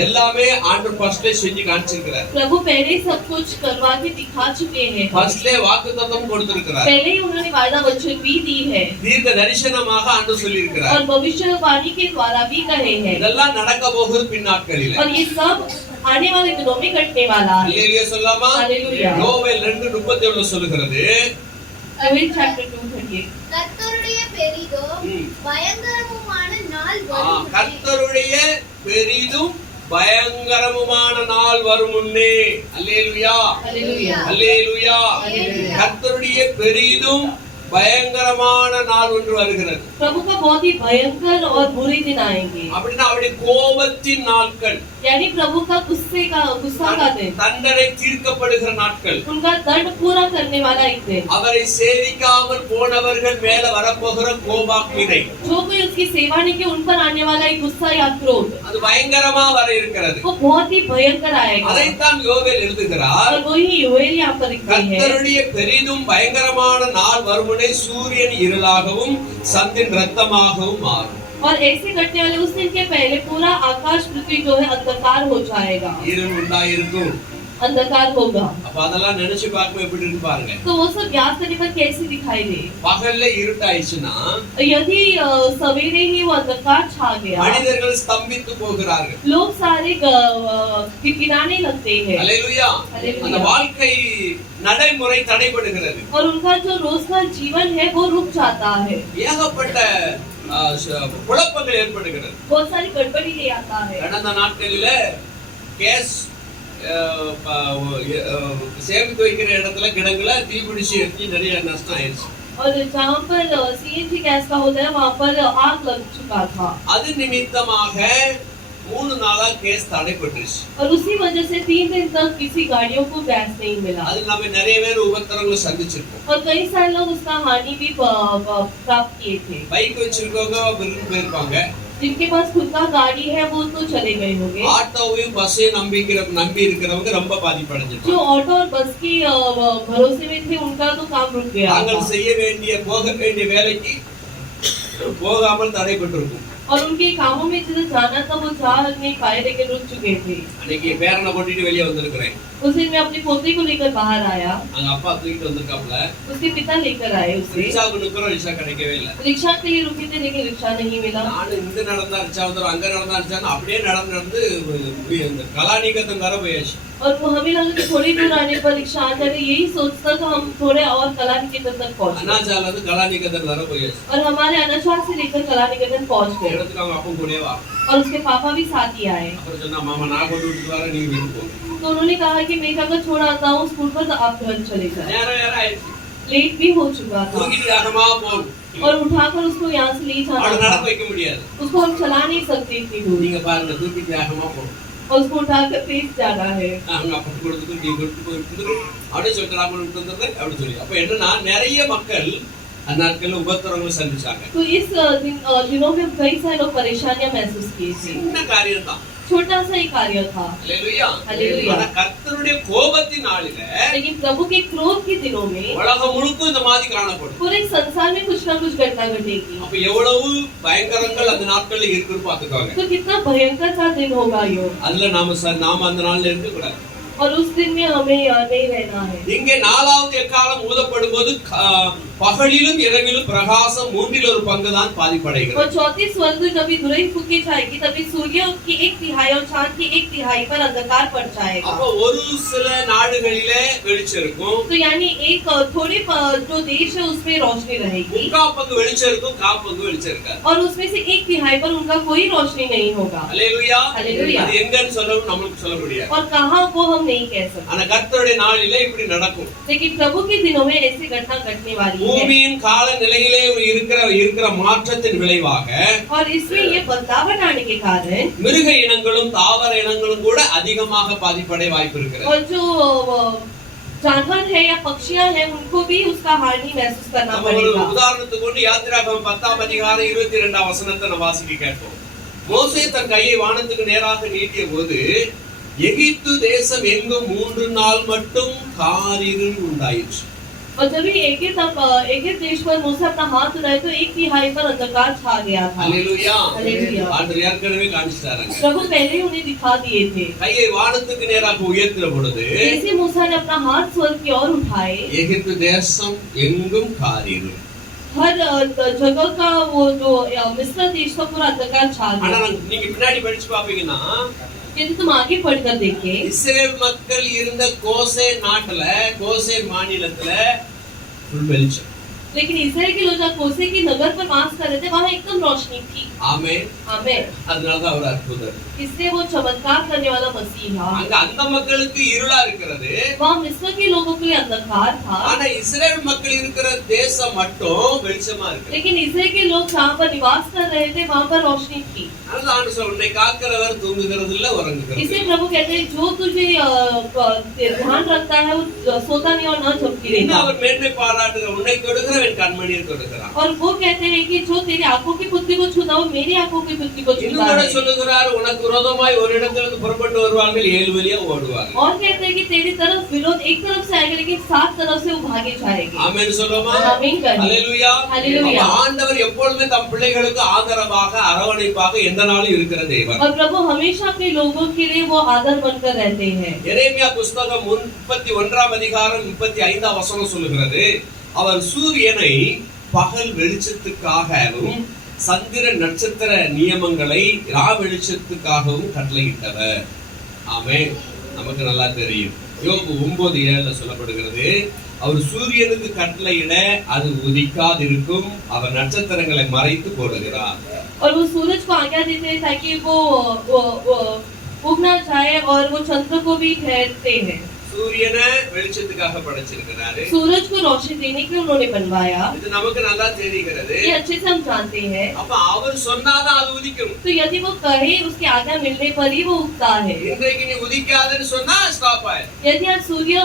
எல்லாமே ஆண்டவர் ஃபர்ஸ்ட்ல செஞ்சு காமிச்சிருக்கிறார். प्रभु पहले ही सब कुछ करवा के दिखा चुके हैं। ஃபர்ஸ்ட்ல வாக்குத்தத்தம் கொடுத்திருக்கிறார். पहले ही उन्होंने वादा वचन भी दी है தீர்க்க தரிசனமாக ஆண்டவர் சொல்லி இருக்கிறார். और भविष्यवाणी के द्वारा भी कहे हैं இதெல்லாம் நடக்க போகுது பின்னாட்களிலே. और ये सब आने वाले दिनों में घटने वाला है। அல்லேலூயா சொல்லாமா? हालेलुया। யோவேல் 2:37 சொல்லுகிறது. Joel chapter 2:38 கர்த்தருடைய பெரிதும் பயங்கரமுமான நாள் வரும். கர்த்தருடைய பெரிதும் பயங்கரமுமான நாள் வரும் முன்னே. அல்லேலூயா. हालेलुया அல்லேலூயா. அல்லேலூயா. கர்த்தருடைய பெரிதும் பயங்கரமான நாள் ஒன்று வருகிறது. प्रभु का बहुत ही भयंकर और बुरे दिन आएंगे। அப்படின்னா அவருடைய கோபத்தின் நாட்கள், यानी प्रभु का गुस्सा का दिन, தண்டனை தீர்க்கப்படுகிற நாட்கள், उनका दंड पूरा करने वाला एक दिन, அவரை சேவிக்காமல் போனவர்கள் மேல வரப்போகிற கோபாக்கினை, जो कोई उसकी सेवा नहीं की उन पर आने वाला एक गुस्सा या क्रोध, அது பயங்கரமா வர இருக்கிறது. वो बहुत ही भयंकर आएगा। அதைத்தான் யோவேல் எழுதுகிறார். और वही योएल यहाँ पर लिखते हैं கர்த்தருடைய பெரிதும் பயங்கரமான நாள் வருமுன்னே சூரியன் இருளாகவும் சந்திரன் ரத்தமாகவும் மாறும். और ऐसे घटने वाले उस दिन के पहले पूरा आकाश पृथ्वी जो है अंधकार हो जाएगा, இருள் உண்டாயிருக்கும். अंधकार होगा। அப்ப அதெல்லாம் நினைச்சு பார்க்க எப்படி இருக்கு பாருங்க. तो वो सब याद करने पर कैसे दिखाई दे? பகல்ல இருட்டாயிடுச்சுன்னா यदि सवेरे ही वो अंधकार छा गया, மனிதர்கள் ஸ்தம்பித்து போகிறார்கள். लोग सारे गिड़गिड़ाने लगते हैं அல்லேலூயா. அல்லேலூயா. அந்த வாழ்க்கை நடைமுறை தடைபடுகிறது. और उनका जो रोज का जीवन है वो रुक जाता है, ஏகப்பட்ட குழப்பங்கள் ஏற்படுகிறது. बहुत सारी गड़बड़ी ले आता है। கடந்த நாட்களில கேஸ் சேமித்து வைக்கிற இடத்துல கிடங்குல தீபிடிச்சு எரிஞ்சு நிறைய நஷ்டம் ஆயிடுச்சு. और जहाँ पर सीएनजी गैस का होता है वहाँ पर आग लग चुका था அது நிமித்தமாக 3 நாளா கேஸ் தடைப்பட்டுருச்சு. और उसी वजह से 3 दिन तक किसी गाड़ियों को गैस नहीं मिला அது நம்ம நிறைய பேர் உபத்திரங்களை சந்திச்சிருக்கோம். और कई सारे लोग उसका हानि भी प्राप्त किए थे। பைக் வச்சிருக்கவங்க விருந்து போயிருப்பாங்க. जिनके पास खुद का गाड़ी है वो तो चले गए होंगे। ஆட்டோவையும் பஸ்ஸையும் நம்பி இருக்கிறவங்க ரொம்ப பாதிப்படைஞ்சிருப்பாங்க. जो ऑटो और बस की भरोसे में थे उनका तो काम रुक गया தாங்கள் था செய்ய வேண்டிய போக வேண்டிய வேலைக்கு போகாமல் தடைப்பட்டிருக்கும். और उनके कामों में जिधर जाना था वो जा नहीं पाए लेकिन रुक चुके थे। அன்னைக்கு பேரனை கூட்டிட்டு வெளியே வந்திருக்கிறேன். उस दिन मैं अपने पोते को लेकर बाहर आया, அங்க அப்பா தூக்கிட்டு வந்திருக்காப்ல. उसके पिता लेकर आए उसे। ரிக்ஷாவுக்கு நிக்கிறோம், ரிக்ஷா கிடைக்கவே இல்லை. रिक्शा के लिए रुके थे लेकिन रिक्शा नहीं मिला। நானும் இங்க நடந்தா ரிக்ஷா வந்துடும், அங்க நடந்தா ரிக்ஷா அப்படியே நடந்து கலாநிகத்தம் வர போயாச்சு. और वो हमें लगा कि थोड़ी दूर आने पर रिक्शा आ जाए, यही सोचता तो हम थोड़े और कला निकेतन तक पहुंचे அண்ணாச்சால இருந்து கலாநிகத்தம் வர போயாச்சு. और हमारे अनाचार से लेकर कला निकेतन पहुंच गए இடத்துக்கு அவங்க அப்பவும் கூட வா. और उसके पापा भी साथ ही आए। அப்புறம் சொன்னா மாமா நான் கொண்டு விட்டு வரேன், நீங்க வீட்டுக்கு போங்க. तो उन्होंने कहा कि मैं अगर छोड़ आता हूँ स्कूल पर तो आप घर चले जाए। நேரம் ஆயிடுச்சு. लेट भी हो चुका था தூக்கிட்டு வேகமா போகணும். और उठाकर उसको यहाँ से ले அவளை जाना நடக்க था, வைக்க முடியாது. उसको हम चला नहीं सकते इतनी दूर நீங்க பாருங்க, தூக்கிட்டு வேகமா போகணும். और उसको उठाकर तेज जाना है। அவங்க அப்பா கொடுத்துட்டு நீ கொண்டு போயிட்டு அப்படியே சொல்லிட்டு ராமன் விட்டு வந்துடுறேன் அப்படி சொல்லி. அப்ப என்னன்னா நிறைய மக்கள் அந்த நாட்கள்ல உபத்திரவங்களை சந்திச்சாங்க. तो इस दिनों में कई सारे लोग परेशानियां महसूस किए थे। சின்ன காரியம் தான். छोटा सा ही कार्य था அல்லேலூயா. அல்லேலூயா. ஆனா கர்த்தருடைய கோபத்தின் நாளில लेकिन प्रभु के क्रोध के दिनों में உலகம் முழுக்க இந்த மாதிரி காணப்படும். पूरे संसार में कुछ ना कुछ घटना घटेगी। அப்ப எவ்வளவு பயங்கரங்கள் அந்த நாட்கள்ல இருக்குன்னு பாத்துக்கோங்க. तो कितना भयंकर सा दिन होगा यो, அதுல நாம அந்த நாள்ல இருக்க கூடாது. और उस दिन में हमें नहीं रहना है। இங்கே 4வது எக்காலம் ஊதப்படும் போது பகலிலும் இரவிலும் பிரகாசம் 1/3 தான் பாதிப்படைகிறது. और 34 स्वर्गदूत जब धुरई फूकी जाएगी तभी सूर्य की 1/3 और चांद की 1/3 पर अंधकार पड़ जाएगा। அப்ப ஒரு சில நாடுகளிலே வெளிச்சம் இருக்கும், तो यानी एक थोड़े जो देश है उसमें रोशनी रहेगी 3/4 வெளிச்சம் இருக்கும், 1/4 வெளிச்சம் இருக்காது. और उसमें से 1/3 पर उनका कोई रोशनी नहीं होगा। அல்லேலூயா. அல்லேலூயா. அது எங்கன்னு சொல்லவும் நமக்கு சொல்ல முடியாது. और कहाँ वो हम नहीं कह सकते, ஆனா கர்த்தருடைய நாளிலே இப்படி நடக்கும். लेकिन प्रभु के दिनों में ऐसी घटना घटने वाली है। பூமியின் கால நிலையிலே இருக்கிற மாற்றத்தின் விளைவாக और इसमें ये बदलाव आने के कारण மிருக இனங்களும் தாவர இனங்களும் கூட அதிகமாக பாதிப்படைய வாய்ப்பு இருக்கிறது. और जो जानवर है या पक्षियां हैं उनको भी उसका हानि महसूस करना நம்ம ஒரு पड़ेगा। உதாரணத்துக்கு கொண்டு யாத்திராகமம் 10ஆம் அதிகாரம் 22ஆம் வசனத்தை நம்ம வாசிக்க கேட்போம். மோசே தன் கையை வானத்துக்கு நேராக நீட்டிய போது எகிப்து தேசம் எங்கும் 3 நாள் மட்டும் காரிருள் உண்டாயிற்று. और जब ये एगिप्त देश पर मूसा अपना हाथ उठाए तो 1/3 पर अंधकार छा गया था। அல்லேலூயா. हालेलुया। ஆண்டவர் ஏற்கனவே காண்பிச்சாருங்க. प्रभु पहले ही उन्हें दिखा दिए थे। கையை வானத்துக்கு நேராக உயர்த்துற பொழுது जैसे मूसा ने अपना हाथ स्वर्ग की ओर उठाए, எகிப்து தேசம் எங்கும் காரிருள். हर जगह का वो जो मिस्र देश का पूरा अंधकार छा ஆனா गया। நீங்க பின்னாடி படிச்சு பாப்பீங்கன்னா यदि तुम आगे पढ़कर देखें, இஸ்ரேல் மக்கள் இருந்த கோசேன் நாட்டுல கோசேன் மாநிலத்துல ஃபுல் வெளிச்சம். लेकिन इस्राएल के लोग जहाँ कोसे के नगर पर वास कर रहे थे वहाँ एकदम रोशनी थी। ஆமென். आमेन। அதனாலதான் அவர் அற்புதர். इसलिए वो चमत्कार करने वाला मसीह था। அங்க அந்த மக்களுக்கு இருளா இருக்கிறது. वहाँ मिस्र के लोगों के लिए अंधकार था, ஆனா இஸ்ரேல் மக்கள் இருக்கிற தேசம் மட்டும் வெளிச்சமா இருக்கு. लेकिन इस्राएल के लोग जहाँ पर निवास कर रहे थे वहाँ पर रोशनी थी। அதனால ஆண்டவர் சொல்றார், உன்னை காக்கிறவர் தூங்குகிறது இல்ல உறங்குகிறது. इसलिए प्रभु कहते हैं जो तुझे ध्यान रखता है वो सोता नहीं और न झपकी இன்னும் रहता। அவர் மேன்மை பாராட்டுகிற உன்னை தொடுகிறவன் கண்மணியை தொடுகிறான். और वो कहते हैं कि जो तेरी आंखों की पुतली को छूता वो मेरी आंखों की पुतली को இன்னும் छूता கூட है। சொல்லுகிறார், உனக்கு விரோதமாய் ஒரு இடத்திலிருந்து புறப்பட்டு வருவார்கள் 7 வழியா ஓடுவார்கள். और कहते हैं कि तेरी तरफ विरोध एक तरफ से आएगा लेकिन 7 तरफ से वो भागे जाएंगे। ஆமென் சொல்லுமா? आमीन करें। அல்லேலூயா. हालेलुया। அப்ப ஆண்டவர் எப்பொழுதுமே தம் பிள்ளைகளுக்கு ஆதரவாக அரவணைப்பாக எந்த நாளும் இருக்கிற தேவன். और प्रभु हमेशा अपने लोगों के लिए वो आदर बनकर रहते हैं। எரேமியா புத்தகம் 31ஆம் அதிகாரம் 35ஆம் வசனம் சொல்லுகிறது, அவர் சூரியனை பகல் வெளிச்சத்துக்காகவும் சந்திர நட்சத்திர நியமங்களை ரா வெளிச்சத்துக்காகவும் கட்டளையிட்டவர். ஆமென். நமக்கு நல்லா தெரியும். யோபு 9:7 சொல்லப்படுகிறது, அவர் சூரியனுக்கு கட்டளையிட அது உதிக்காதிருக்கும், அவர் நட்சத்திரங்களை மறைத்து போடுகிறார். और वो सूरज को आज्ञा देते हैं ताकि वो उग ना जाए और वो चंद्र को भी ठहरते हैं। சூரியனை வெளிச்சத்துக்காக படைச்சிருக்கிறாரு. सूरज को रोशनी देने के लिए उन्होंने बनवाया। இது நமக்கு நல்லா தெரிகிறது. ये अच्छे से हम जानते हैं। அப்ப அவர் சொன்னாதான் அது உதிக்கும். तो यदि वो कहे उसकी आज्ञा मिलने पर ही वो उगता है। இன்றைக்கு நீ உதிக்காதன்னு சொன்னா ஸ்டாப் ஆயிடும். यदि आज सूर्य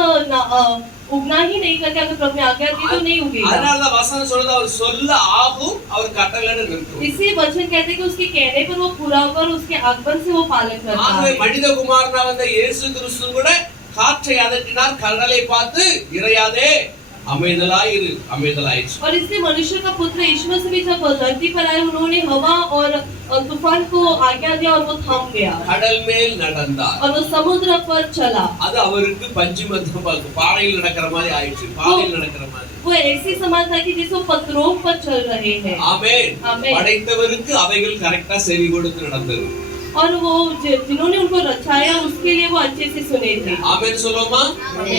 उगना ही नहीं करके अगर प्रभु ने आज्ञा दी तो नहीं उगेगा। அதனாலதான் வசனம் சொல்றது, அவர் சொல்ல ஆகும், அவர் கட்டளைன்னு நிற்கும். इसलिए वचन कहते हैं कि उसके कहने पर वो पूरा होगा और उसके आगमन से वो पालन करता ஆகவே है। மனித குமாரனா வந்த இயேசு கிறிஸ்து கூட காற்றை அதட்டினார், கடலை பார்த்து இறையாதே அமைதலாயிரு, அமைதலாயிற்று. और इसलिए मनुष्य का पुत्र यीशु मसीह भी जब धरती पर आए उन्होंने हवा और तूफान को आज्ञा दिया और वो थम गया கடல் மேல் நடந்தார். और वो समुद्र पर चला। அது அவருக்கு பஞ்சுமத்தம் பாறையில் நடக்கிற மாதிரி ஆயிடுச்சு, பாறையில் நடக்கிற மாதிரி. वो ऐसी समान था कि जैसे वो पत्थरों पर चल रहे हैं। ஆமென். ஆமென்। படைத்தவருக்கு அவைகள் கரெக்டா செவி கொடுத்து நடந்தது. और वो जिन्होंने उनको रचाया उसके लिए वो अच्छे से सुने थे। ஆமென் சொல்லுமா?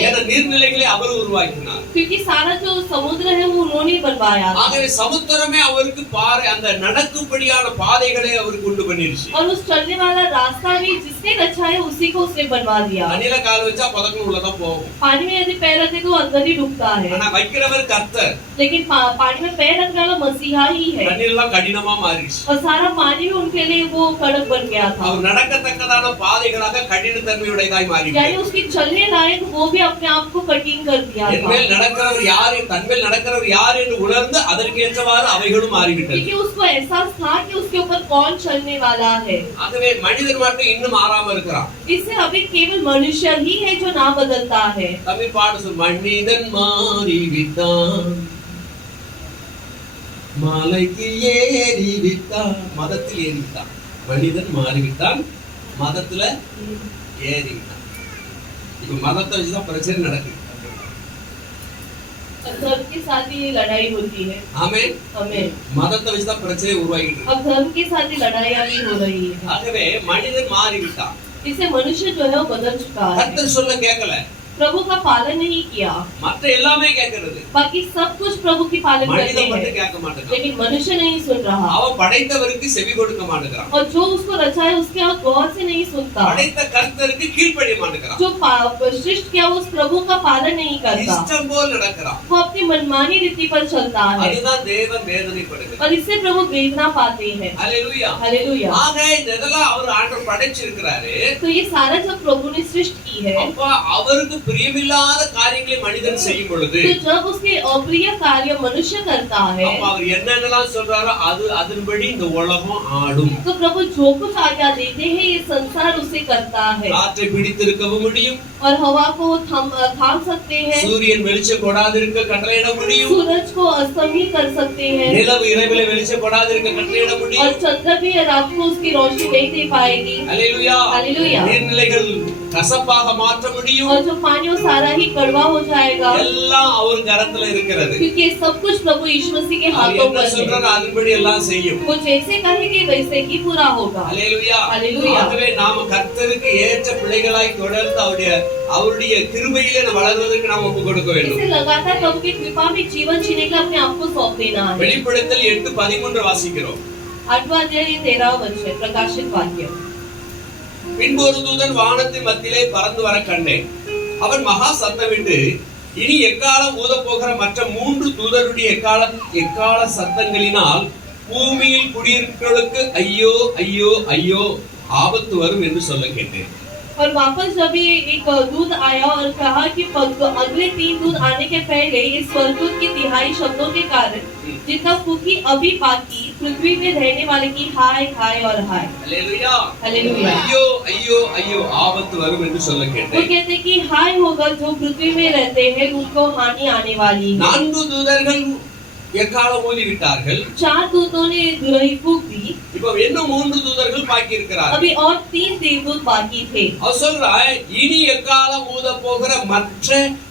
ஏன்னா நீர்நிலைகளை அவர் உருவாக்கினார். क्योंकि सारा जो समुद्र है वो उन्होंने बनवाया। ஆகவே சமுத்திரமே அவருக்கு பாறை, அந்த நடக்கும்படியான பாதைகளை அவருக்கு உண்டு பண்ணிருச்சு. और उस चलने वाला रास्ता भी जिसने रचाया उसी को उसने बनवा दिया। தண்ணில கால் வச்சா பதக்கம் உள்ளதான் போகும். पानी में यदि पैर रखे तो अंदर ही डूबता है, ஆனா வைக்கிறவர் கர்த்தர். लेकिन पानी में पैर रखने वाला मसीहा ही है। தண்ணீர்லாம் கடினமா மாறிடுச்சு. और सारा पानी भी उनके लिए वो कड़क बन गया था। அவர் நடக்கத்தக்கதான பாதைகளாக கடினத்தன்மையுடையதாய் यानी மாறிவிட்டார். उसकी चलने लायक वो भी अपने आप को कठिन कर दिया என் था। மேல் நடக்கிறவர் யார், தன் மேல் நடக்கிறவர் யார் என்று உணர்ந்து அதற்கேற்றவாறு அவைகளும் மாறிவிட்டது. क्योंकि उसको एहसास था कि उसके ऊपर कौन चलने वाला है। ஆகவே மனிதன் மட்டும் இன்னும் மாறாம இருக்கிறான். इससे अभी केवल मनुष्य ही है जो ना बदलता है। தமிழ் பாட்டு சொல், மனிதன் மாறிவிட்டான், மலைக்கு ஏறிவிட்டான், மதத்தில் ஏறிவிட்டான். மனிதன் மாறிவிட்டான், மதத்துல ஏறிவிட்டான். இப்ப மதத்தை வச்சுதான் பிரச்சனை நடக்குது. धर्म के साथ ही लड़ाई होती है। ஆமென். हमें மதத்தை வச்சுதான் பிரச்சனை உருவாகிட்டு இருக்கு. अब धर्म के साथ ही लड़ाइयाँ भी हो रही है। ஆகவே மனிதன் மாறிவிட்டான். इससे मनुष्य जो है वो बदल चुका है। கர்த்தர் சொல்ல கேட்கல, प्रभु का पालन नहीं किया। மற்ற எல்லாமே கேட்கிறது, बाकी सब कुछ प्रभु की पालन करते மனிதன் மட்டும் हैं, கேட்க மாட்டேங்கிறான். लेकिन मनुष्य नहीं सुन रहा। அவன் படைத்தவருக்கு செவி கொடுக்க மாட்டேங்கிறான். और जो उसको रचाया उसके यहाँ गौर से नहीं सुनता। படைத்த கர்த்தருக்கு கீழ்ப்படிய மாட்டேங்கிறான். जो सृष्टि किया उस प्रभु का पालन नहीं करता। இஷ்டம் போல் நடக்கிறான். वो अपनी मनमानी रीति पर चलता है அதுதான் தேவன் வேதனைப்படுகிறார். और इससे प्रभु वेदना पाते हैं। ஹalleluya. हालेलुया। ஆக இதெல்லாம் அவர் ஆண்டவர் படைச்சிருக்கிறாரு. तो ये सारा जब प्रभु ने सृष्टि की है அப்ப அவருக்கு பிரியமில்லாத காரியங்களை மனிதன் செய்யும் பொழுது तो जब उसके अप्रिय कार्य मनुष्य करता है, அப்ப அவர் என்னென்னலாம் சொல்றாரோ அது அதன்படி இந்த உலகம் ஆடும். तो प्रभु जो कुछ आज्ञा देते हैं ये संसार उसे करता है காற்றை பிடித்திருக்கவும் முடியும், और हवा को थाम सकते हैं, சூரியன் வெளிச்சம் கொடாதிருக்க கட்டளையிட முடியும், सूरज को अस्तम भी कर सकते हैं, நிலவு இரவிலே வெளிச்சம் கொடாதிருக்க கட்டளையிட और முடியும். चंद्र भी रात को उसकी रोशनी नहीं दे पाएगी, அல்லேலூயா. हालेलुया। நீர்நிலைகள் கசப்பாக மாற்ற முடியும். और जो पानी वो सारा ही कड़वा हो जाएगा, எல்லாம் அவர் கரத்துல இருக்கிறது. क्योंकि ये सब कुछ प्रभु यीशु मसीह के அவர் हाथों என்ன पर है। சொல்றாரோ அதன்படி எல்லாம் செய்யும். वो जैसे कहेंगे वैसे ही पूरा होगा। அல்லேலூயா. அல்லேலூயா. ஆகவே நாம கர்த்தருக்கு ஏற்ற பிள்ளைகளாய் தொடர்ந்து அவருடைய கிருபையிலே நாம் வளர்வதற்கு நாம் ஒப்பு கொடுக்க வேண்டும். इसे लगातार प्रभु की कृपा में जीवन जीने के लिए अपने आप को सौंप देना है। வெளிப்படுத்தல் 8:13 வாசிக்கிறோம். 8वां अध्याय 13वां वचन, प्रकाशित वाक्य। பின்பு ஒரு தூதன் வானத்தின் மத்தியிலே பறந்து வர கண்டேன். அவன் மகா சத்தமிட்டு, இனி எக்காலம் ஊதப் போகிற மற்ற 3 தூதருடைய எக்கால சத்தங்களினால் பூமியில் குடியிருக்கிறவர்களுக்கு ஐயோ ஐயோ ஐயோ ஆபத்து வரும் என்று சொல்ல கேட்டேன். और वापस जब ये एक दूत आया और कहा कि अगले 3 दूत आने के पहले इस स्वर्गदूत की तिहाई शब्दों के कारण जितना फूकी अभी बाकी पृथ्वी में रहने वाले की हाय हाय और हाय। அல்லேலூயா. हालेलुया। ஐயோ ஐயோ ஐயோ ஆபத்து வரும் என்று சொல்ல वो கேட்டேன். कहते हैं कि हाय होगा जो पृथ्वी में रहते हैं उनको हानि आने वाली है। 4 தூதர்கள் எக்காலம் ஊதி விட்டார்கள். 4 दूतों ने दुरही फूक दी, இப்ப இன்னும் 3 தூதர்கள் பாக்கி இருக்கிறார்கள். अभी और 3 देवदूत बाकी थे। அவர் சொல்றார், இனி எக்காலம் ஊதப் போகிற மற்ற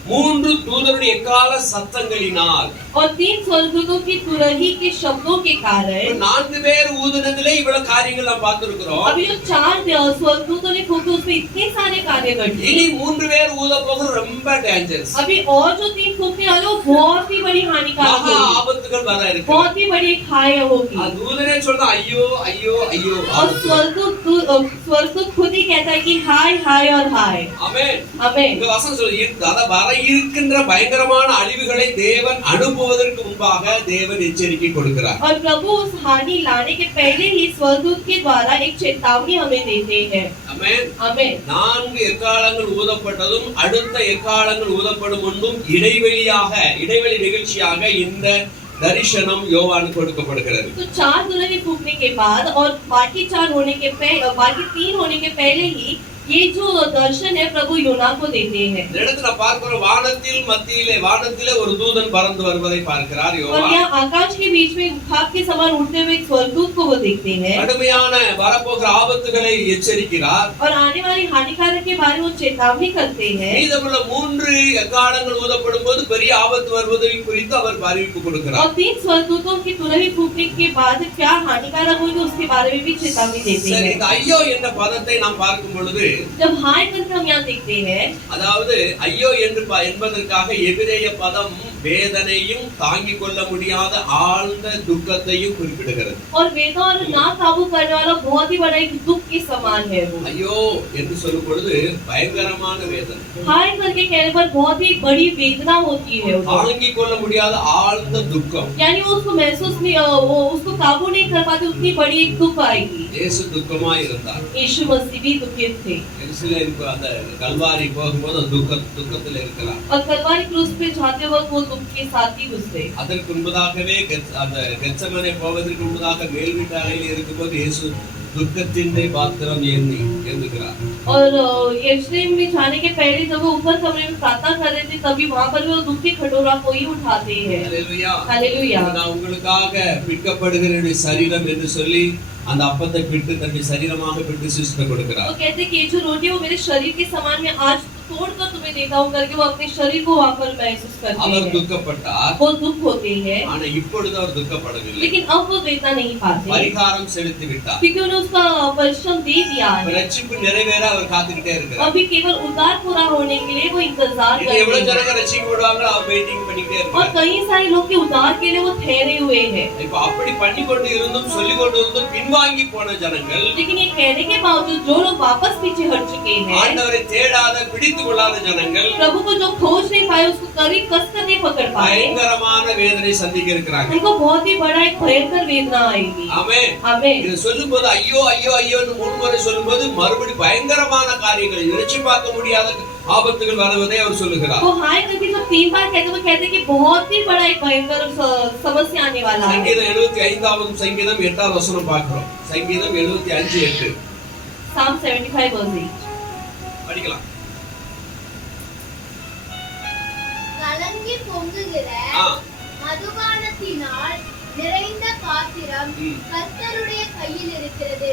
3 தூதருடைய எக்கால சத்தங்களினால் और 3 स्वर्गदूतों की तुरही के शब्दों के कारण 4 பேர் ஊதுனதிலே இவ்வளவு காரியங்கள் நாம் பார்த்திருக்கிறோம். अभी जो 4 स्वर्गदूतों ने फूके उसमें इतने सारे कार्य कर दिए। இனி 3 பேர் ஊதப் போகிற ரொம்ப டேஞ்சரஸ். अभी और जो 3 फूकने वाले वो बहुत ही बड़ी हानिकारक மகா होगी, ஆபத்துகள் வர இருக்கு. बहुत ही बड़ी खाय होगी। அது தூதனே சொல்றா, ஐயோ ஐயோ ஐயோ और ஆபத்து. स्वर्गदूत खुद ही कहता है कि हाय हाय और हाय। ஆமென். आमेन। இந்த வசனம் சொல்லுது, அத வர இருக்கின்ற பயங்கரமான அழிவுகளை தேவன் அனுப்புவதற்கு முன்பாக தேவன் எச்சரிக்கை கொடுக்கிறார். और प्रभु उस हानि लाने के पहले ही स्वर्गदूत के द्वारा एक चेतावनी हमें देते हैं। ஆமென். आमेन। 4 எக்காலங்கள் ஊதப்பட்டதும் அடுத்த எக்காலங்கள் ஊதப்படும் முன்பும் இடைவெளி நிகழ்ச்சியாக இந்த தரிசனம் யோவானுக்கு கொடுக்கப்படுகிறது. तो 4 दुल्हनें फूकने के बाद और बाकी 3 होने के पहले ही ये जो दर्शन है प्रभु योना को देते हैं। இந்த இடத்துல பார்க்கிறோம், வானத்திலே ஒரு தூதன் பறந்து வருவதை பார்க்கிறார் और யோவான். यहाँ आकाश के बीच में खाक के समान उड़ते हुए एक स्वर्गदूत को वो देखते हैं கடுமையான வரப்போகிற ஆபத்துகளை எச்சரிக்கிறார். और आने वाली हानिकारक के बारे में वो चेतावनी करते हैं। மீதமுள்ள 3 எக்காலங்கள் ஊதப்படும் போது பெரிய ஆபத்து வருவதை குறித்து அவர் அறிவிப்பு கொடுக்கிறார். और 3 स्वर्गदूतों की तुरही फूकने के बाद क्या हानिकारक होगी उसके बारे में भी चेतावनी देते சரி, हैं। இந்த ஐயோ என்ற பதத்தை நாம் பார்க்கும் பொழுது, जब हाय करके हम यहाँ देखते हैं, அதாவது ஐயோ என்பதற்காக எபிரேய பதம் வேதனையும் தாங்கிக் கொள்ள முடியாத ஆழ்ந்த துக்கத்தையும் குறிப்பிடுகிறது. और वेदना और ना काबू करने वाला बहुत ही बड़ा एक दुख के समान है वो। ஐயோ என்று சொல்லும் பொழுது பயங்கரமான வேதனை, हाय करके कहने पर बहुत ही बड़ी वेदना होती है वो। தாங்கிக் கொள்ள முடியாத ஆழ்ந்த துக்கம். यानी वो उसको महसूस नहीं, वो उसको काबू नहीं कर पाते, उतनी बड़ी एक दुख आएगी। இயேசு துக்கமாய் இருந்தார். यीशु मसीह भी दुखित थे எருசலேமுக்கு அந்த கல்வாரி போகும்போது துக்கத்தில் இருக்கிறார். और कलवारी क्रूस पे जाते वक्त वो दुख के साथ ही गुजरे। அதற்கு முன்பதாகவே அந்த கெத்செமனே போவதற்கு முன்பதாக மேல் வீட்டு அறையில் இருக்கும்போது இயேசு दुखத்தின் பாத்திரம் ஏந்துகிறார். और यरूशलेम में जाने के पहले जब वो ऊपर कमरे में प्रार्थना कर रहे थे तभी वहां पर वो दुख के खटोरा को ही उठाते हैं। Hallelujah, hallelujah. நான் உங்களுக்காக பிற்கப்படுகிற என்னுடைய சரீரம் என்று சொல்லி அந்த அப்பத்தை பிட்டு தன்னுடைய சரீரமாக பிட்டு சிஸ்டர் கொடுக்கிறார். वो कहते कि ये जो रोटी है वो मेरे शरीर के समान में आज तोड़कर तुम्हें देता हूं करके वो अपने शरीर को वहां पर महसूस करते அவர் हैं। துக்கப்பட்டார். वो दुख होते हैं ஆனா இப்பொழுது அவர் துக்கப்படவில்லை. लेकिन अब वो वेदना नहीं पाते பரிகாரம் செலுத்தி விட்டார். क्योंकि उन्होंने उसका परिश्रम दे दिया है। ரட்சிப்பு நிறைவேற அவர் காத்துக்கிட்டே இருக்கிறார். अभी केवल उद्धार पूरा होने के लिए वो इंतजार कर எவ்வளவு रहे हैं ஜனங்க ரட்சிக்கப்படுவாங்களோ அவர் வெயிட்டிங் பண்ணிட்டே और இருக்கார். कई सारे लोग के उद्धार के लिए वो ठहरे हुए हैं। இப்ப அப்படி பண்ணி கொண்டு இருந்தும் சொல்லி கொண்டு இருந்தும் பின்வாங்கி போன ஜனங்கள், लेकिन ये कहने के बावजूद जो लोग वापस पीछे हट चुके हैं, ஆண்டவரை தேடாத பிடித்துக் கொள்ளாத வாகனங்கள் प्रभु को जो खोज नहीं पाए उसको करीब कसकर नहीं पकड़ पाए, பயங்கரமான வேதனை சந்திக்க இருக்கிறாங்க. उनको बहुत ही बड़ा एक भयंकर वेदना आएगी। ஆமென். आमीन। இது சொல்லும்போது ஐயோ ஐயோ ஐயோன்னு மூணு முறை சொல்லும்போது மறுபடி பயங்கரமான காரியங்கள் நினைச்சு பார்க்க முடியாத ஆபத்துகள் வருவதை அவர் சொல்லுகிறார். वो हाय करके जब 3 बार कहते वो कहते कि बहुत ही बड़ा एक भयंकर समस्या आने वाला है। சங்கீதம் 75வது சங்கீதம் 8வது வசனம் பார்க்கிறோம். சங்கீதம் 75:8 Psalm 75 verse 8 படிக்கலாம். கலங்கி பொங்குகிற மதுபானத்தினால் நிறைந்த பாத்திரம் கர்த்தருடைய கையில் இருக்கிறது.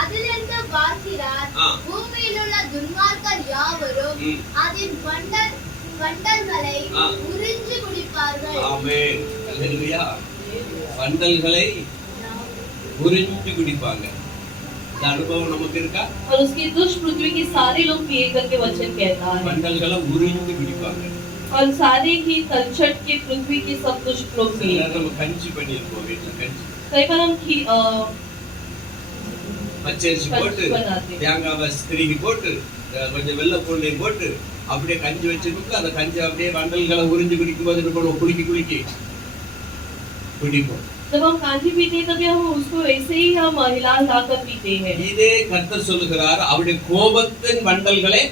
அதிலிருந்து வாசிறார் பூமியில் உள்ள துன்மார்க்கர் யாவரும் அதன் வண்டல்களை உறிஞ்சி குடிப்பார்கள். ஆமென். அல்லேலூயா. வண்டல்களை உறிஞ்சி குடிப்பாங்க. இந்த அனுபவம் நமக்கு இருக்கா? और उसकी दुष्ट पृथ्वी की सारे लोग पिए करके वचन कहता है। வண்டல்களை உறிஞ்சி குடிப்பாங்க. और सारे ही तलछट के पृथ्वी के सब दुष्ट लोग पिए। நம்ம கஞ்சி பண்ணிருப்போம் வீட்டுல கஞ்சி. कई बार हम பச்சரிசி போட்டு தேங்காவை திருகி போட்டு கொஞ்சம் வெள்ளை பூண்டையும் போட்டு அப்படியே கஞ்சி வச்சிருக்கு. அந்த கஞ்சி அப்படியே வண்டல்களை உறிஞ்சு குடிக்கும் போது என்ன பண்ணுவோம்? குலுக்கி குலுக்கி குடிப்போம். जब हम कांजी पीते हैं तभी हम उसको ऐसे ही हम हिला हिलाकर पीते हैं। இதே கர்த்தர் சொல்லுகிறார் அவருடைய கோபத்தின் வண்டல்களை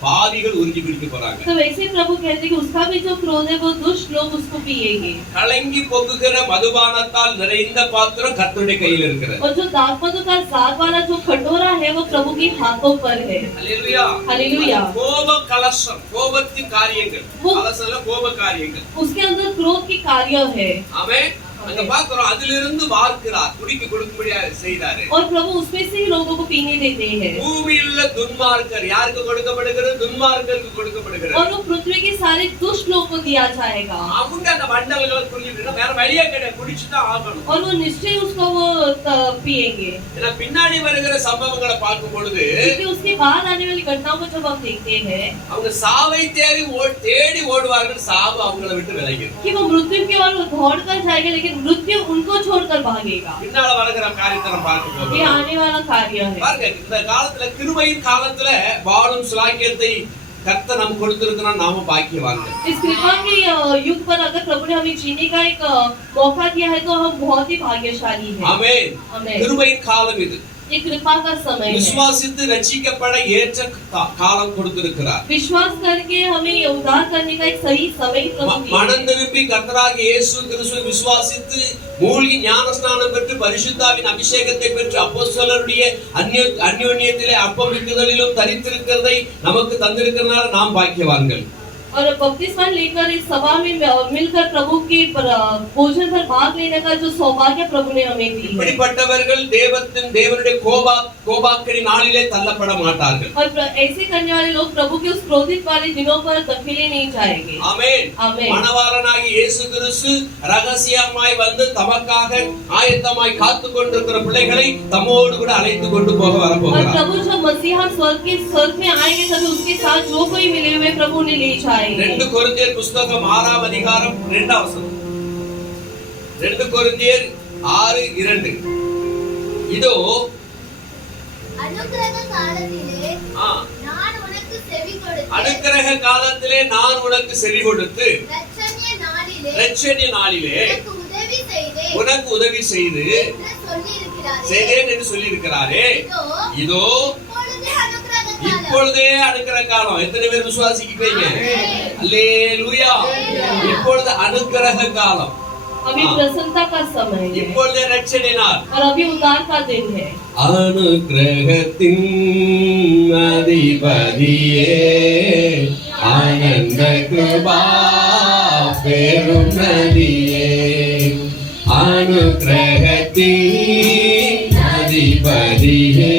பாவிகள் உறிஞ்சி குடிக்க போறாங்க. तो वैसे प्रभु कहते हैं कि उसका भी जो क्रोध है वो दुष्ट लोग उसको पिएंगे। கலங்கி பொங்குகிற மதுபானத்தால் நிறைந்த பாத்திரம் கர்த்தருடைய கையில் இருக்கிறது. और जो दाखमधु का साग वाला जो कटोरा है वो प्रभु के हाथों पर है। அல்லேலூயா. हालेलुया। கோப கலசம், கோபத்தின் காரியங்கள், கலசல கோப காரியங்கள். उसके अंदर क्रोध की कार्य है। ஆமென். அங்க பாக்குறோம் அதிலிருந்து வார்க்கிறார், குடிக்க கொடுக்கும்படியா செய்தாரு. और प्रभु उसमें से ही लोगों को पीने देते हैं। பூமியில துன்மார்க்கர் யாருக்கு கொடுக்கப்படுகிறது? துன்மார்க்கருக்கு கொடுக்கப்படுகிறது. और वो पृथ्वी के सारे दुष्ट लोगों को दिया जाएगा। அவங்க அந்த வண்டல்களை குடிச்சிட்டு வேற வழியே கிடையாது, குடிச்சு தான் ஆகணும். और वो निश्चय उसको वो पिएंगे। ஏன்னா பின்னாடி வருகிற சம்பவங்களை பார்க்கும் பொழுது क्योंकि उसके बाद आने वाली घटनाओं को जब हम देखते हैं அவங்க சாவை தேடி ஓடுவார்கள், சாவு அவங்களை விட்டு விலகிடும். कि वो मृत्यु की ओर दौड़ कर जाएगा, लेकिन मृत्यु उनको छोड़कर भागेगा। பின்னால வருகிற காரியத்தை நம்ம பார்க்கும் போது ये आने वाला कार्य है। பாருங்க, இந்த காலத்துல கிருபையின் காலத்துல வாழும் சுலாக்கியத்தை கர்த்தர் நமக்கு கொடுத்திருக்கிறான். நாம பாக்கியவான்கள். इस कृपा के युग पर अगर प्रभु ने हमें जीने का एक मौका दिया है तो हम बहुत ही भाग्यशाली हैं। ஆமென். आमीन। கிருபையின் காலம் இது. ये कृपा का समय है। விசுவாசித்து ரட்சிக்கப்பட ஏற்ற காலம் கொடுத்திருக்கிறார். विश्वास करके हमें उद्धार करने का एक सही समय प्रभु दिया है। மனம் திரும்பி கர்த்தராகிய இயேசு கிறிஸ்துவை விசுவாசித்து மூழ்கி ஞானஸ்நானம் பெற்று பரிசுத்தாவின் அபிஷேகத்தை பெற்று அப்போஸ்தலருடைய அந்யோன்யத்திலே அப்பமிக்குதலிலும் தரித்திருக்கிறதை நமக்கு தந்திருக்கிறதுனால நாம் பாக்கியவான்கள். और बपतिस्मा लेकर इस सभा में मिलकर प्रभु के भोजन पर भाग लेने का जो सौभाग्य प्रभु ने हमें दी है। இப்படிப்பட்டவர்கள் தேவனுடைய கோபாக்கினி நாளிலே தள்ளப்பட மாட்டார்கள். और ऐसे करने वाले लोग प्रभु के उस क्रोधित वाले दिनों पर धकेले नहीं जाएंगे। ஆமென். ஆமென். மணவாளனாகிய இயேசு கிறிஸ்து ரகசியமாய் வந்து தமக்காக ஆயத்தமாய் காத்துக் கொண்டிருக்கிற பிள்ளைகளை தம்மோடு கூட அழைத்து கொண்டு போக और வரப்போகிறார். प्रभु जब मसीहा स्वर्ग में आएंगे तभी उसके साथ जो कोई मिले हुए प्रभु ने ले जाएंगे। 2 கொரிந்தியர் புத்தகம் 6ஆம் அதிகாரம் 2ஆம் வசனம். 2 கொரிந்தியர் 6:2. இதோ அனுக்கிரக காலத்திலே நான் உனக்கு செவி கொடுத்து அனுக்கிரக காலத்திலே நான் உனக்கு செவி கொடுத்து இரட்சணிய நாளிலே உனக்கு உதவி செய்தேன் என்று சொல்லி இருக்கிறாரே. இதோ இப்பொழுதே அனுக்கிரக காலம். எத்தனை பேர் விசுவாசிக்கிறீங்க? அல்லேலூயா. இப்பொழுது அனுக்கிரக காலம். अभी प्रसन्नता का समय है இப்பொழுதே இரட்சணிய நாள். और अभी उद्धार का दिन है। அனுக்கிரகத்தின் அதிபதியே ஆனந்த கிருபா பெரும் நதியே. அனுக்கிரகத்தின் அதிபதியே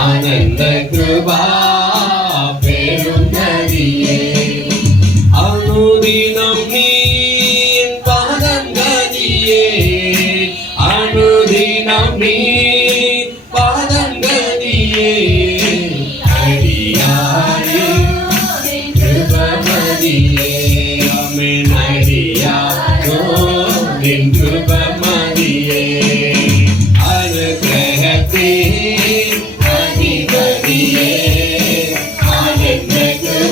ஆனந்த கிருபா பெரும் நதியே. அனுதினம் நீ பாதங்கதியே, அனுதினம் நீ பாதங்கதியே. அடியாரே கிருபமதியே. ஆமென். அடியாரோ நின் கிருபமதியே. அனுக்கிரகத்தின் அதிபதியே ஆனந்த கிருபா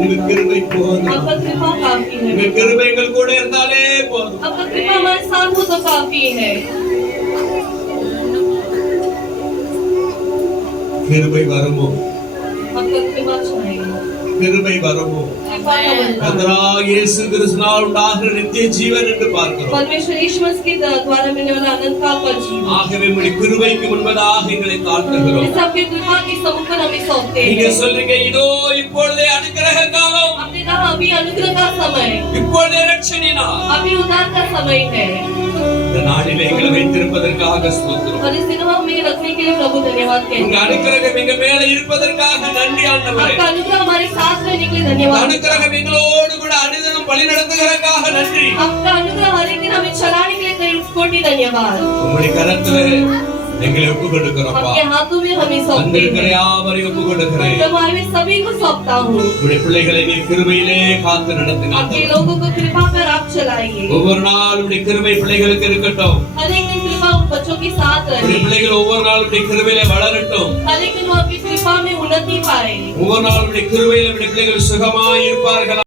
உங்க கிருபை போதும். आपका कृपा काफी है, உங்க கிருபை எங்கள் கூட இருந்தாலே போதும். आपका कृपा हमारे साथ हो तो काफी है। கிருபை வருமோ? आपका कृपा चाहिए, கிருபை வருமோ? कृपा का वरदान। கர்த்தராகிய இயேசு கிறிஸ்துவினால் உண்டாகிற நித்திய ஜீவன் என்று பார்க்கிறோம். परमेश्वर ईश्वर के द्वारा मिलने वाला अनंत काल का जीवन, ஆகவே உம்முடைய கிருபைக்கு முன்பதாக எங்களை தாழ்த்துகிறோம். इस आपके कृपा के सम्मुख पर हमें सौंपते நீங்க हैं। சொல்றீங்க, இதோ இப்பொழுதே அனுக்கிரக காலம், आपने कहा अभी अनुग्रह का समय, இப்பொழுதே ரட்சணை நாள். अभी उद्धार का समय है। இந்த நாளிலே எங்களை வைத்திருப்பதற்காக ஸ்தோத்திரம். और इस दिन में हमें रखने के लिए प्रभु धन्यवाद कहते உங்க हैं। அனுக்கிரகம் எங்க மேல இருப்பதற்காக நன்றி ஆண்டவரே. आपका अनुग्रह हमारे साथ रहने के लिए உங்க धन्यवाद। அனுக்கிரகம் எங்களோடு கூட அனுதினம் வழி நடத்துகிறதுக்காக நன்றி. आपका अनुग्रह हर एक दिन हमें चलाने के लिए कोटि धन्यवाद। உங்களுடைய கரத்துல எங்களை ஒப்பு கொடுக்கிறோம்ப்பா. आपके हाथों में हमें सौंपते வந்திருக்கிற हैं। யாவரையும் ஒப்பு கொடுக்கிறேன். प्रभु मैं सभी को सौंपता हूँ। உங்களுடைய பிள்ளைகளை நீ கிருபையிலே காத்து நடத்துங்க. आपके लोगों को कृपा कर आप चलाइए। ஒவ்வொரு நாளும் உடைய கிருபை பிள்ளைகளுக்கு இருக்கட்டும். हर एक दिन कृपा उन बच्चों के साथ உடைய रहे। பிள்ளைகள் ஒவ்வொரு நாளும் உடைய கிருபையிலே வளரட்டும். हर एक दिन वो आपकी कृपा में उन्नति पाए। ஒவ்வொரு நாளும் உடைய கிருபையிலே உடைய பிள்ளைகள் சுகமாய் இருப்பார்கள்.